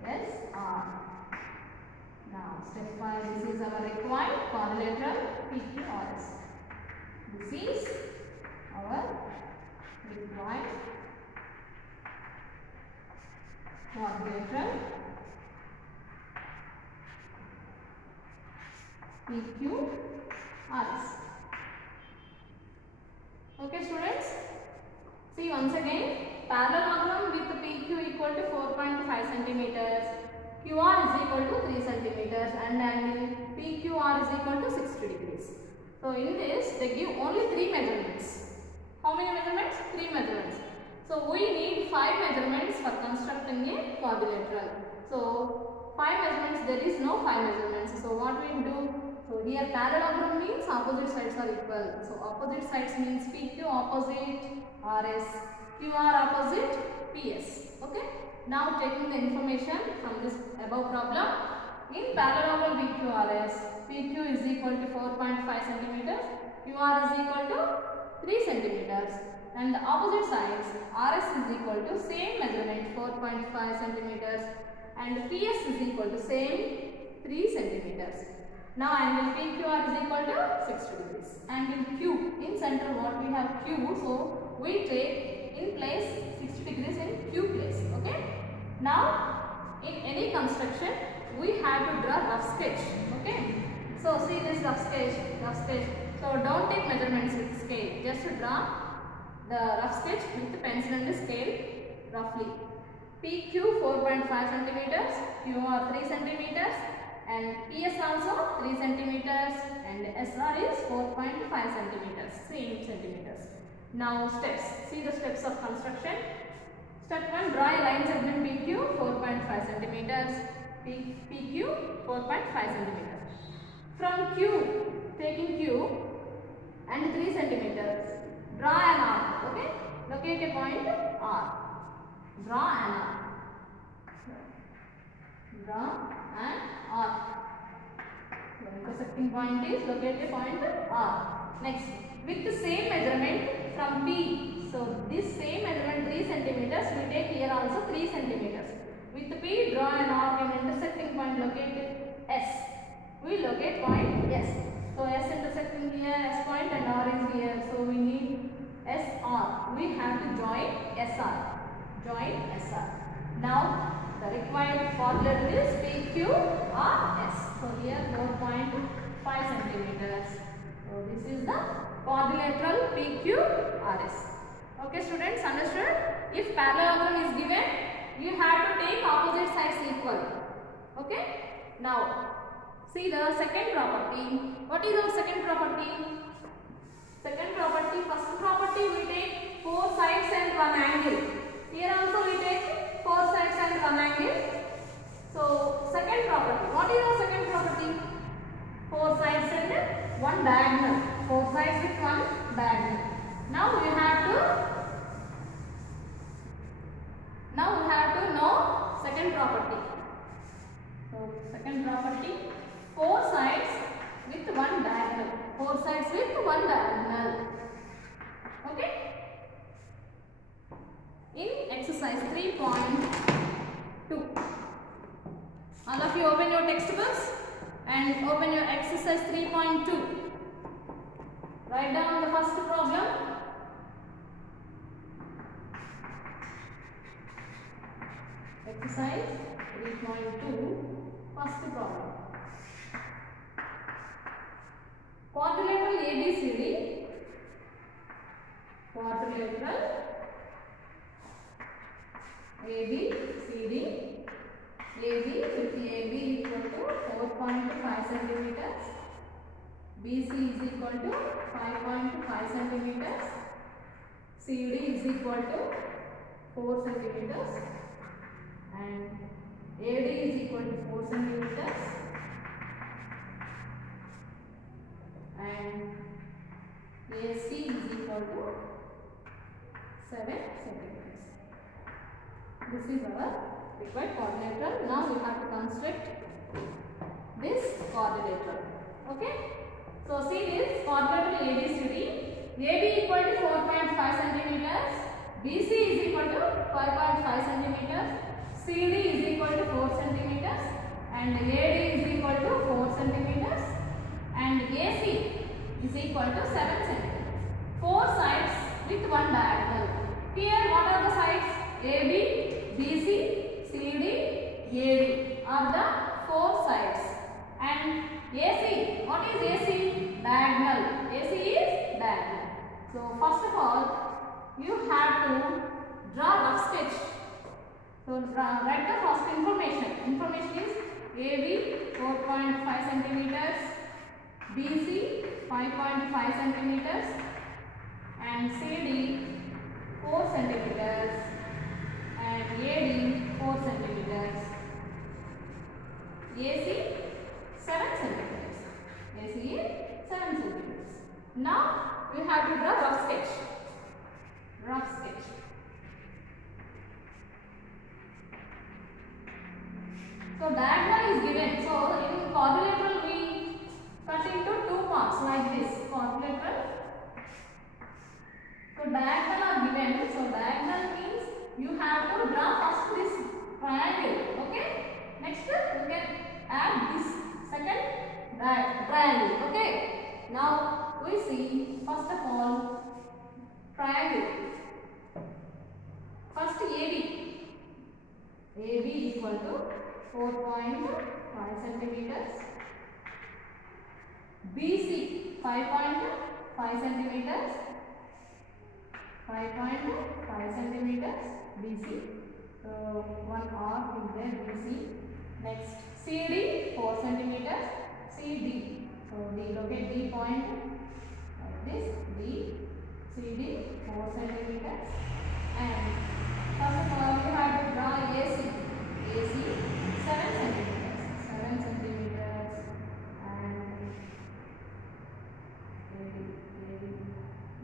SR. Now step 5, this is our required quadrilateral PQRS. This is our required quadrilateral PQRS. Okay students, see once again, parallelogram with PQ equal to 4.5 centimeters, QR is equal to 3 centimeters and angle PQR is equal to 60 degrees. So in this they give only 3 measurements. How many measurements? 3 measurements. So we need 5 measurements for constructing a quadrilateral. So 5 measurements, there is no 5 measurements. So what we do? So here parallelogram means opposite sides are equal. So opposite sides means PQ opposite RS, QR opposite PS. Okay. Now taking the information from this above problem, in parallelogram PQRS, PQ is equal to 4.5 centimeters, QR is equal to 3 centimeters, and the opposite sides RS is equal to same measurement 4.5 centimeters and PS is equal to same 3 centimeters. Now angle PQR is equal to 60 degrees. Angle Q, in center what we have Q, so we take in place 60 degrees in Q place. Okay. Now in any construction we have to draw rough sketch. Okay. So see this rough sketch. So don't take measurements with scale. Just draw the rough sketch with pencil and the scale roughly. PQ 4.5 centimeters, QR 3 centimeters, and PS also 3 centimeters, and SR is 4.5 centimeters, same centimeters. Now steps. See the steps of construction. Step 1, draw a line segment PQ 4.5 centimeters, PQ 4.5 centimeters. From Q, taking Q and 3 centimeters, draw an arc. Okay, locate a point R. Draw an arc. Draw an arc. The intersecting point is locate a point R. Next, with the same measurement from P. So this same measurement 3 centimeters, we take here also 3 centimeters. With P, draw an arc and intersecting point located S. We locate point S. So S intersecting here, S point and R is here. So we need SR. We have to join SR. Join SR. Now the required quadrilateral is PQRS. So here 4.5 centimeters. So this is the quadrilateral PQRS. Okay students, understood? If parallelogram is given, you have to take opposite sides equal. Okay? Now see the second property. What is our second property? Second property, first property we take 4 sides and 1 angle. Here also we take 4 sides and 1 angle. So second property, what is our second property? 4 sides and 1 diagonal. 4 sides with 1 diagonal. Now we have to know second property. So second property, 4 sides with 1 diagonal. 4 sides with 1 diagonal. Okay. In exercise 3.2, all of you open your textbooks and open your exercise 3.2. Write down the first problem. Exercise 3.2, first problem. Quadrilateral ABCD. Quadrilateral ABCD. AB with AB equal to 4.5 centimeters. BC is equal to 5.5 centimeters. CD is equal to 4 centimeters. And AD is equal to 4 centimeters. And AC is equal to 7 centimeters. This is our required quadrilateral. Now we have to construct this quadrilateral. Okay. So see this quadrilateral ABCD. AB equal to 4.5 centimeters. BC is equal to 5.5 centimeters, CD is equal to 4 centimeters, and AD is equal to 4 centimeters, and AC is equal to 7 centimeters. 4 sides with one diagonal. Here what are the sides? AB, BC, CD, AD are the 4 sides. And AC, what is AC? Diagonal. AC is diagonal. So first of all, you have to draw rough sketch. So write the first information. Information is AB 4.5 centimeters, BC 5.5 centimeters, and CD 4 centimeters, and AD 4 centimeters, AC 7 centimeters. AC is 7 centimeters. Now you have to draw rough sketch. Rough sketch. So diagonal is given. So in quadrilateral we cut into 2 parts like this. Quadrilateral. So diagonal are given. So diagonal means you have to draw first this triangle. Okay. Next you can add this second triangle. Okay. Now we see first of all triangle. First AB. AB equal to 4.5 centimeters. BC 5.5 centimeters. 5.5 centimeters BC. So one arc is there BC. Next CD 4 centimeters. CD. So D, locate D point like this. D, CD 4 centimeters. And first of all you have to draw AC. AC 7 centimeters. 7 centimeters and AD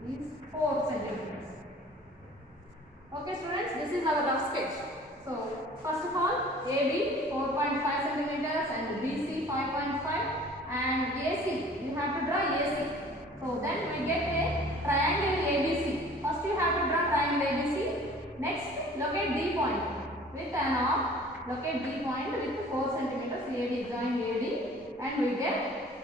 is 4 centimeters. Okay students, this is our rough sketch. So first of all AB 4.5 centimeters and BC 5.5 and AC. You have to draw AC. So then we get a triangle ABC. First you have to draw triangle ABC. Next locate D point with an arc. Locate D point with 4 centimeters. AD, join AD, and we get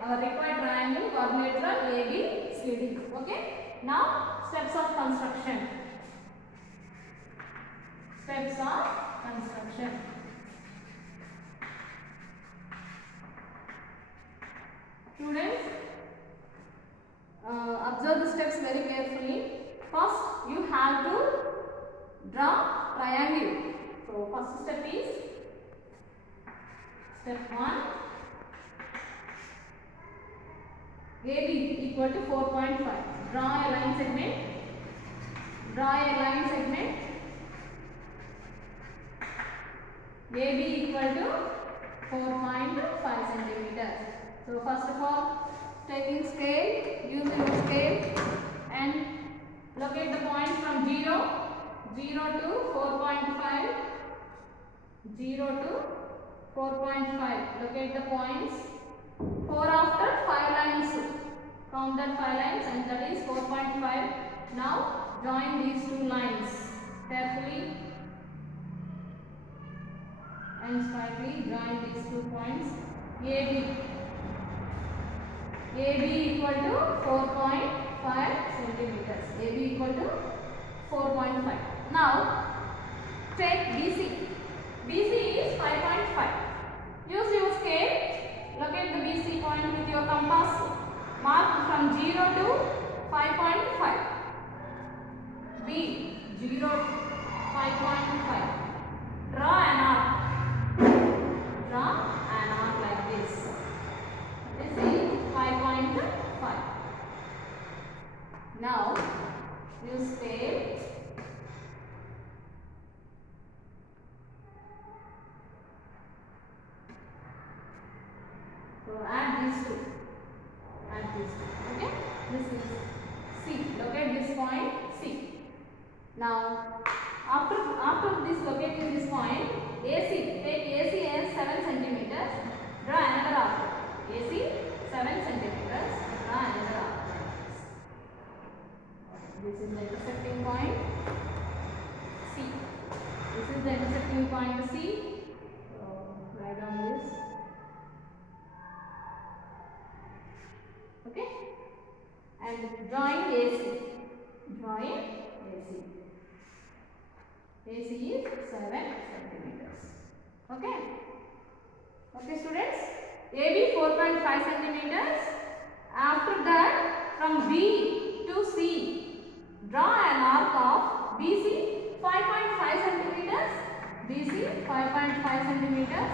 our required triangle quadrilateral ABCD. Okay. Now steps of construction. Steps of construction. Students, observe the steps very carefully. First, you have to draw triangle. So first step is step 1. AB equal to 4.5. Draw a line segment. Draw a line segment. AB equal to 4.5 centimeters. So first of all, taking scale, use your scale and locate the point from 0 to 4.5. 0 to 4.5. Locate the points. 4 after 5 lines. Count that 5 lines and that is 4.5. Now join these 2 lines carefully and slightly join these 2 points. AB equal to 4.5 centimeters. AB equal to 4.5. Now take BC. BC is 5.5. Use your scale. Locate the BC point with your compass. Mark from 0 to 5.5. B 0 5.5. Draw an arc. Draw an arc like this. This is 5.5. Now use scale. So add these 2. Add these 2. Okay. This is C. Locate this point C. Now after this locating this point AC. Take AC as 7 centimeters. Draw another arc. AC 7 centimeters. Draw another arc. This is the intersecting point. point C. So write down this. Okay. And join AC. Join AC. AC is 7 centimeters. Okay. Okay, students. AB 4.5 centimeters. After that, from B to C, draw an arc of BC 5.5 centimeters. BC 5.5 centimeters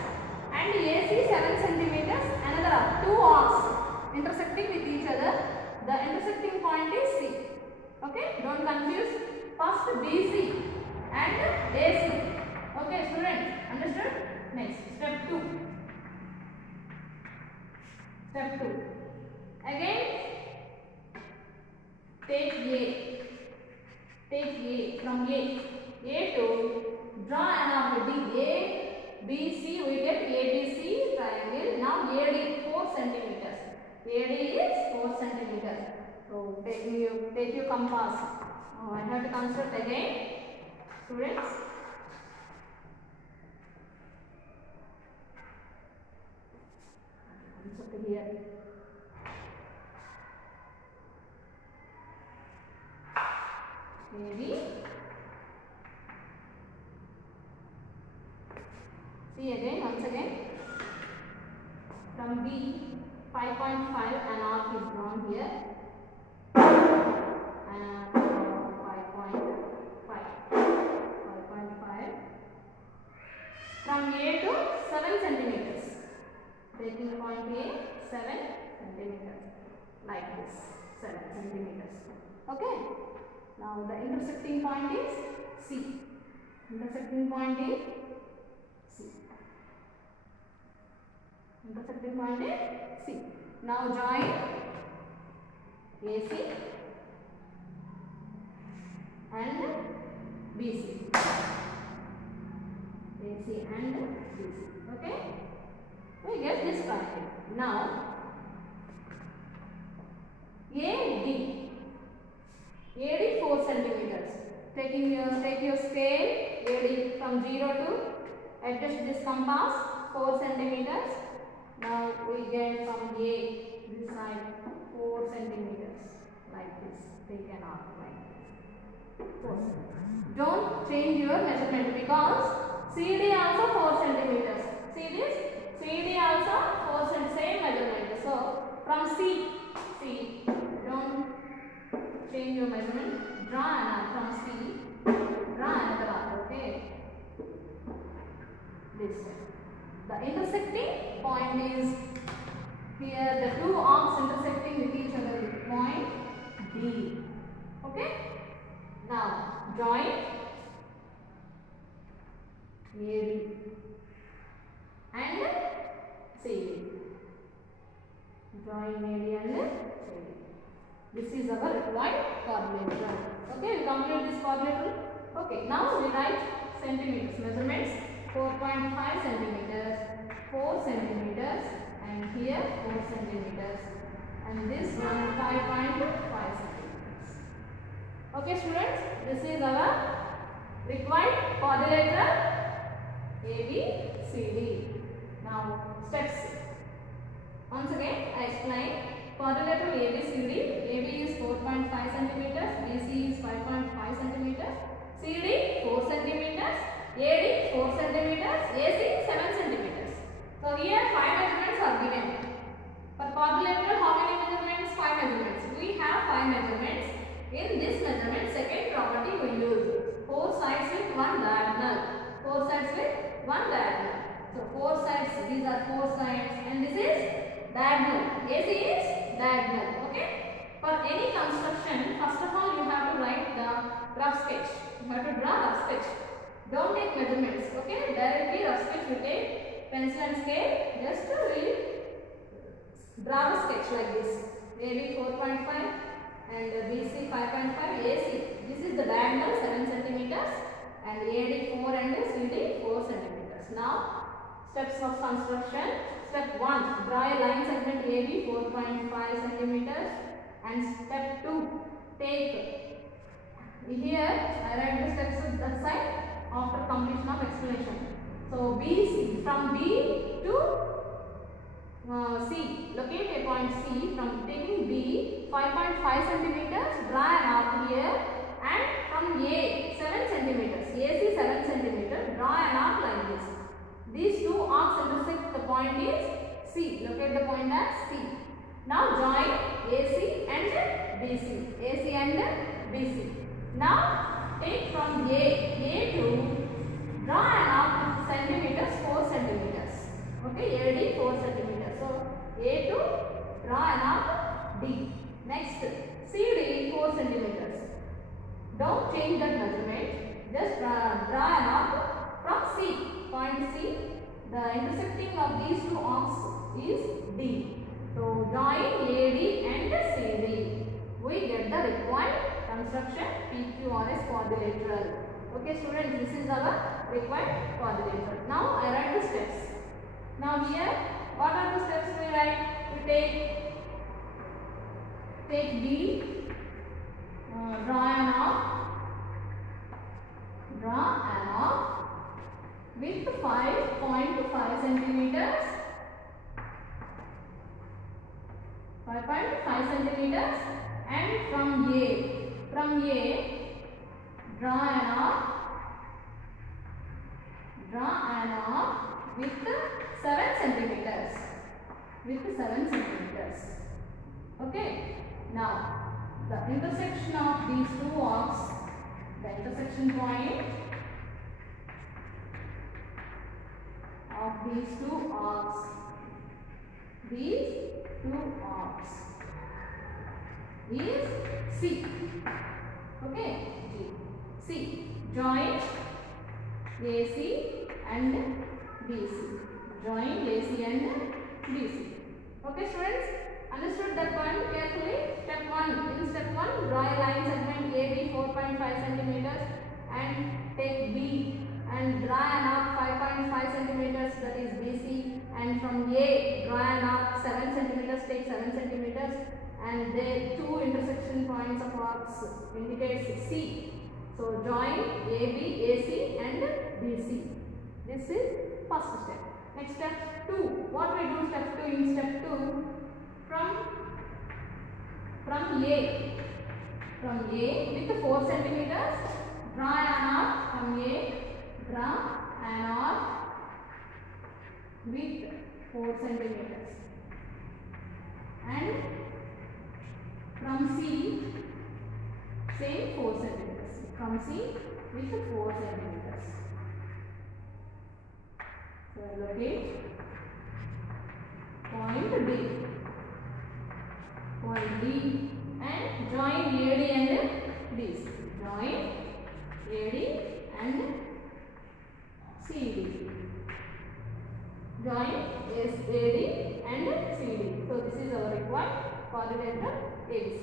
and AC 7 centimeters. Another two arcs intersecting with each other. The intersecting point is C. Okay, don't confuse. First BC and AC. Okay, students, understood? Next, step 2. Step 2. Again, take A. Take A from A to draw an arc D. A, B, C. We get ABC triangle. Now AD 4 centimeters. AD is 4 centimeters. So take your compass. I have to construct again, students. Construct here. Maybe. See again, once again. From B, 5.5 an arc is drawn here. And 5.5. From A to 7 centimeters. Taking point A, 7 centimeters. Like this, 7 centimeters. Okay. Now the intersecting point is C. Intersecting point is C. Intersecting point is C. Now join AC and BC. AC and BC. Okay? We get this triangle. Now AD 4 centimeters. Take your scale AD from 0 to adjust this compass 4 centimeters. Now we get from A this side 4 centimeters like this. Take an arc like this. 4 centimeters. Don't change your measurement because CD also 4 centimeters. See this? CD also 4 centimeters. Same measurement. So from C, don't change your measurement. Draw an arc from C. Draw another arc. Okay. This way. The intersecting point is here. The two arcs intersecting with each other with point D. Okay. Now join AD and CD. Join AD and CD. This is our required coordinate rule. Okay, we complete this coordinate rule. Okay, now we write centimeters. Measurements 4.5 centimeters, 4 centimeters, and here 4 centimeters, and this one 5.5 centimeters. Okay, students, this is our required quadrilateral ABCD. Now, steps. Once again, I explain. Quadrilateral ABCD. AB is 4.5 centimeters, BC is 5.5 centimeters, CD 4 centimeters, AD 4 centimeters, AC 7 centimeters. So here 5 measurements are given. For quadrilateral, how many measurements? 5 measurements. We have 5 measurements. In this measurement, second property we use 4 sides with 1 diagonal. 4 sides with 1 diagonal. So 4 sides, these are 4 sides, and this is diagonal. AC is diagonal. Okay. For any construction, first of all you have to write the rough sketch. You have to draw rough sketch. Don't take measurements. Okay. Directly rough sketch you take pencil and scale. Just we draw a sketch like this. AB 4.5 and BC 5.5. AC. This is the diagonal 7 centimeters and AD 4 and CD 4 centimeters. Now steps of construction. Step 1. Draw a line segment AB 4.5 centimeters. And step 2. Take here I write the steps to that side after completion of explanation. BC. From B to C. Locate a point C. From taking B 5.5 centimeters, draw an arc here, and from A 7 centimeters. AC 7 centimeters. Draw an arc like this. These two arcs intersect. The point is C. Locate the point as C. Now join AC and BC. AC and BC. Now take from A to draw an arc centimeters, 4 centimeters. Okay, AD 4 centimeters. So A to draw an arc D. Next CD 4 centimeters. Don't change that measurement. Just draw an arc from C. Point C. The intersecting of these two arcs is D. So join AD and CD. We get the required construction PQRS quadrilateral. Okay students, this is our required quadrilateral. Now I write the steps. Now here, what are the steps we write? We take B, draw an arc with 5.5 centimeters. 5.5 centimeters, and from A draw an arc with 7 centimeters. Okay. Now the intersection of these two arcs, the intersection point of these two arcs is C. Okay, C. Join AC and BC. Join AC and BC. Okay students, understood that point carefully? Step 1. In step 1, draw a line segment AB 4.5 centimeters and take B and draw an arc 5.5 centimeters, that is BC, and from A draw an arc 7 centimeters, take 7 centimeters, and the two intersection points of arcs indicates C. So join AB, AC and BC. This is first step. Next step 2. What we do step 2? In step 2, from A with 4 centimeters, draw an arc from A. Draw an arc with 4 centimeters, and from C same 4 centimeters. From C with 4 centimeters. So locate point D and join AD and BC. Join AD and CD. Join AD and CD. So this is our required quadrilateral ABC.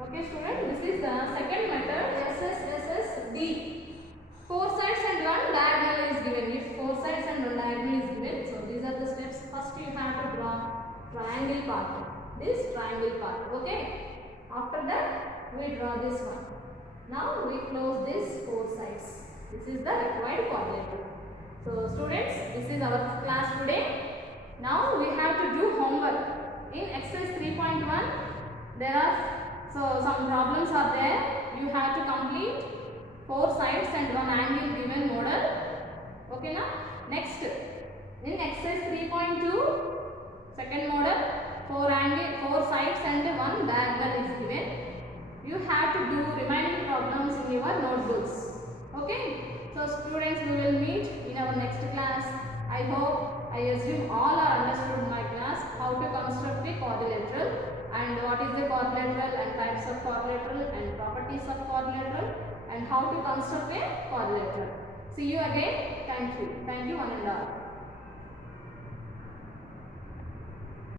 Okay students, this is the second method, SSD. 4 sides and 1 diagonal is given. If 4 sides and 1 diagonal is given, so these are the steps. First you have to draw triangle part. This triangle part. Okay. After that we draw this one. Now we close this 4 sides. This is the required quadrilateral. So students, this is our class today. Now we have to do homework. In exercise 3.1 there are some problems are there. You have to complete 4 sides and 1 angle given model. Okay now. Next, in exercise 3.2 second model, 4 sides and 1 diagonal is given. You have to do remaining problems in your notebooks. Okay. So students, we will meet in our next class. I hope, I assume all are understood my class, how to construct a quadrilateral and what is the quadrilateral and types of quadrilateral and properties of quadrilateral and how to construct a quadrilateral. See you again. Thank you. Thank you one and all.